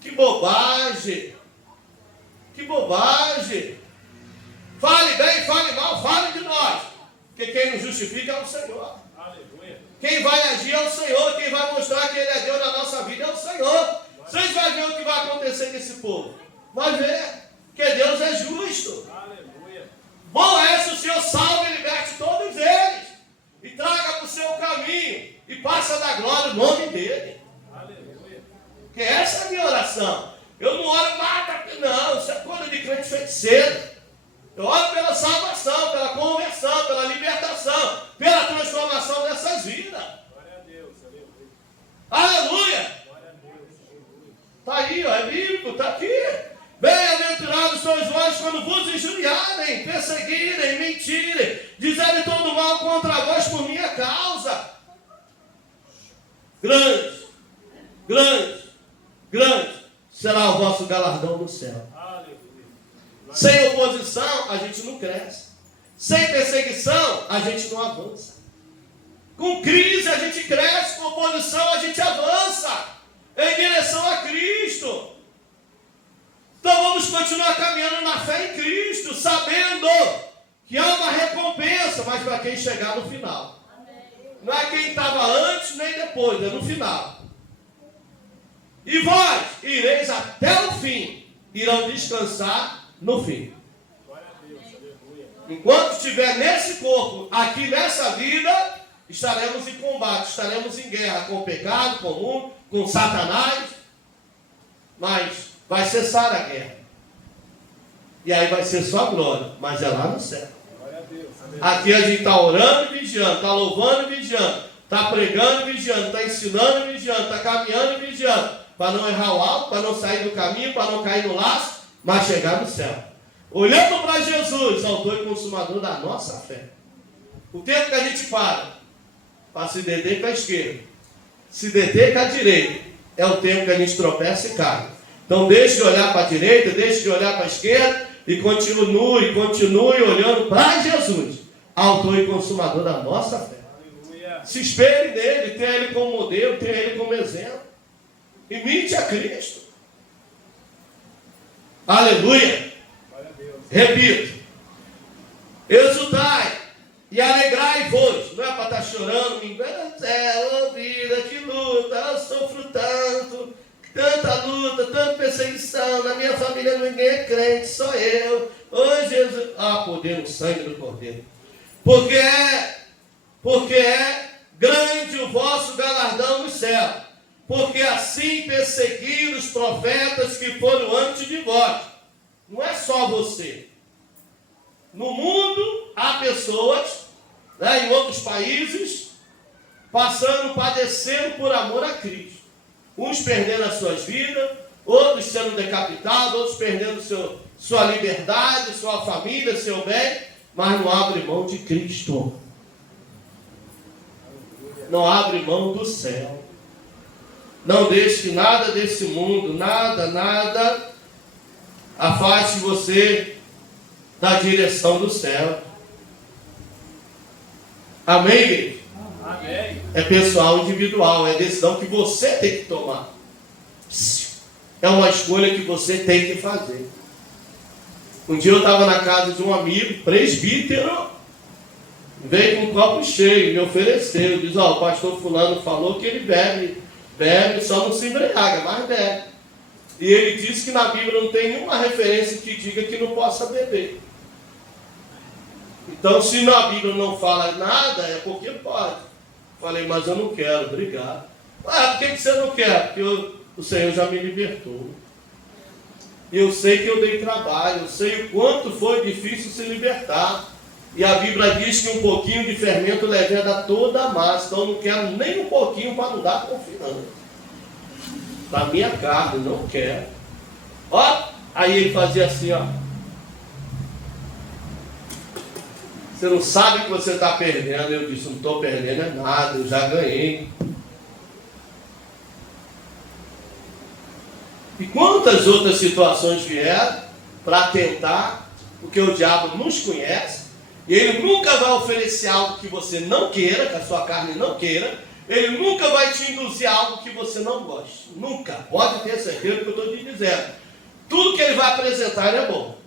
Que bobagem. Que bobagem. Fale bem, fale mal, fale de nós. Porque quem nos justifica é o Senhor. Aleluia. Quem vai agir é o Senhor. Quem vai mostrar que Ele é Deus na nossa vida é o Senhor. Vocês vão ver o que vai acontecer nesse povo. Vai ver que Deus é justo. Aleluia. Bom é se o Senhor salve e liberte todos eles. E traga para o seu caminho. E passa da glória o nome dEle. cedo. Eu oro pela salvação, pela conversão, pela libertação, pela transformação dessas vidas. Glória a Deus, aleluia. Aleluia! Glória a Deus, aleluia. Está aí, ó, é bíblico, está aqui. Bem-aventurados sois vós quando vos injuriarem, perseguirem, mentirem, dizerem todo mal contra vós por minha causa. Grande, grande, grande será o vosso galardão no céu. Aleluia. Sem oposição, a gente não cresce. Sem perseguição, a gente não avança. Com crise, a gente cresce. Com oposição, a gente avança em direção a Cristo. Então vamos continuar caminhando na fé em Cristo, sabendo que há uma recompensa, mas para quem chegar no final. Não é quem estava antes nem depois, é no final. E vós ireis até o fim, irão descansar no fim. Glória a Deus, aleluia. Enquanto estiver nesse corpo, aqui nessa vida, estaremos em combate, estaremos em guerra com o pecado, com o mundo, com Satanás, mas vai cessar a guerra. E aí vai ser só glória, mas é lá no céu. Glória a Deus, aleluia. Aqui a gente está orando e vigiando, está louvando e vigiando, está pregando e vigiando, está ensinando e vigiando, está caminhando e vigiando, para não errar o alto, para não sair do caminho, para não cair no laço, mas chegar no céu. Olhando para Jesus, autor e consumador da nossa fé. O tempo que a gente para se deter com a esquerda, se deter com a direita, é o tempo que a gente tropeça e cai. Então deixe de olhar para a direita, deixe de olhar para a esquerda e continue olhando para Jesus, autor e consumador da nossa fé. Aleluia. Se espere nele, tenha ele como modelo, tenha ele como exemplo. Imite a Cristo. Aleluia. Glória a Deus. Repito. Exultai e alegrai-vos. Não é para estar chorando, me engana, ô vida, que luta, eu sofro tanto. Tanta luta, tanta perseguição, na minha família ninguém é crente, só eu. Ô Jesus, poder no sangue do Cordeiro. Porque é grande o vosso galardão no céu. Porque assim perseguiram os profetas que foram antes de vós. Não é só você. No mundo há pessoas, em outros países, padecendo por amor a Cristo. Uns perdendo as suas vidas, outros sendo decapitados, outros perdendo sua liberdade, sua família, seu bem, mas não abre mão de Cristo. Não abre mão do céu. Não deixe que nada desse mundo, nada, afaste você da direção do céu. Amém, igreja? Amém. É pessoal, individual, é decisão que você tem que tomar. É uma escolha que você tem que fazer. Um dia eu estava na casa de um amigo, presbítero, veio com um copo cheio, me ofereceu, diz, o pastor fulano falou que ele bebe, só não se embriaga, mas bebe. E ele disse que na Bíblia não tem nenhuma referência que diga que não possa beber. Então, se na Bíblia não fala nada, é porque pode. Falei, mas eu não quero, obrigado. Por que você não quer? Porque o Senhor já me libertou. Eu sei que eu dei trabalho, eu sei o quanto foi difícil se libertar. E a Bíblia diz que um pouquinho de fermento leveda toda a massa. Então eu não quero nem um pouquinho para não dar confiança. Para minha carne, não quero. Aí ele fazia assim, Você não sabe que você está perdendo. Eu disse, não estou perdendo é nada, eu já ganhei. E quantas outras situações vieram para tentar, porque o diabo nos conhece, e ele nunca vai oferecer algo que você não queira, que a sua carne não queira, ele nunca vai te induzir a algo que você não goste. Nunca. Pode ter certeza do que eu estou te dizendo. Tudo que ele vai apresentar é bom.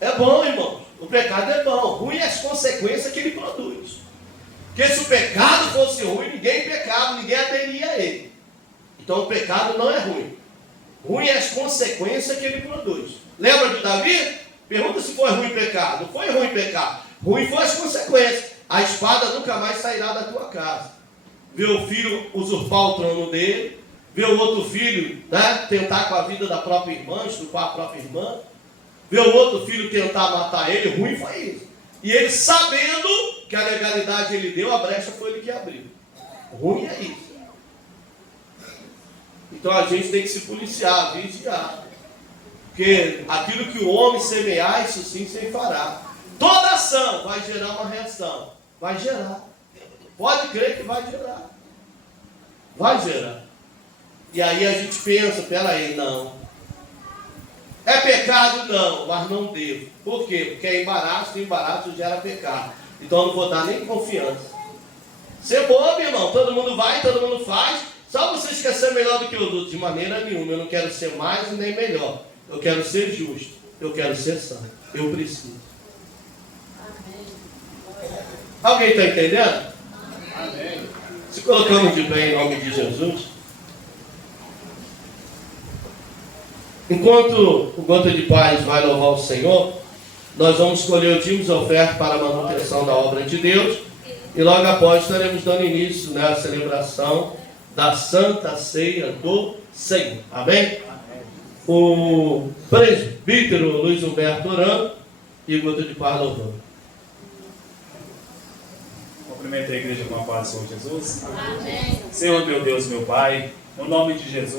É bom, irmãos. O pecado é bom. Ruim é as consequências que ele produz. Porque se o pecado fosse ruim, ninguém pecava, ninguém aderia a ele. Então o pecado não é ruim. Ruim é as consequências que ele produz. Lembra de Davi? Pergunta se foi ruim pecado. Não foi ruim pecado. Ruim foi as consequências. A espada nunca mais sairá da tua casa. Ver o filho usurpar o trono dele. Ver o outro filho tentar com a vida da própria irmã, estuprar a própria irmã. ver o outro filho tentar matar ele, ruim foi isso. E ele sabendo que a legalidade ele deu, a brecha foi ele que abriu. Ruim é isso. Então a gente tem que se policiar, vigiar. Porque aquilo que o homem semear, isso sim se fará. Toda ação vai gerar uma reação. Vai gerar. Pode crer que vai gerar. Vai gerar. E aí a gente pensa, peraí, não. É pecado? Não, mas não devo. Por quê? Porque é embaraço, e embaraço gera pecado. Então eu não vou dar nem confiança. Ser bobo, irmão. Todo mundo vai, todo mundo faz. Só vocês querem ser melhor do que os outros. De maneira nenhuma. Eu não quero ser mais e nem melhor. Eu quero ser justo. Eu quero ser santo. Eu preciso. Alguém está entendendo? Amém. Se colocamos de pé em nome de Jesus. Enquanto o Gota de Paz vai louvar o Senhor, nós vamos escolher o dízimo e oferta para a manutenção da obra de Deus. E logo após estaremos dando início, né, à celebração da Santa Ceia do Senhor. Amém? O presbítero Luiz Humberto orando e o Gota de Paz louvando. Cumprimento a igreja com a paz do Senhor Jesus. Amém. Senhor, meu Deus, meu Pai, no nome de Jesus.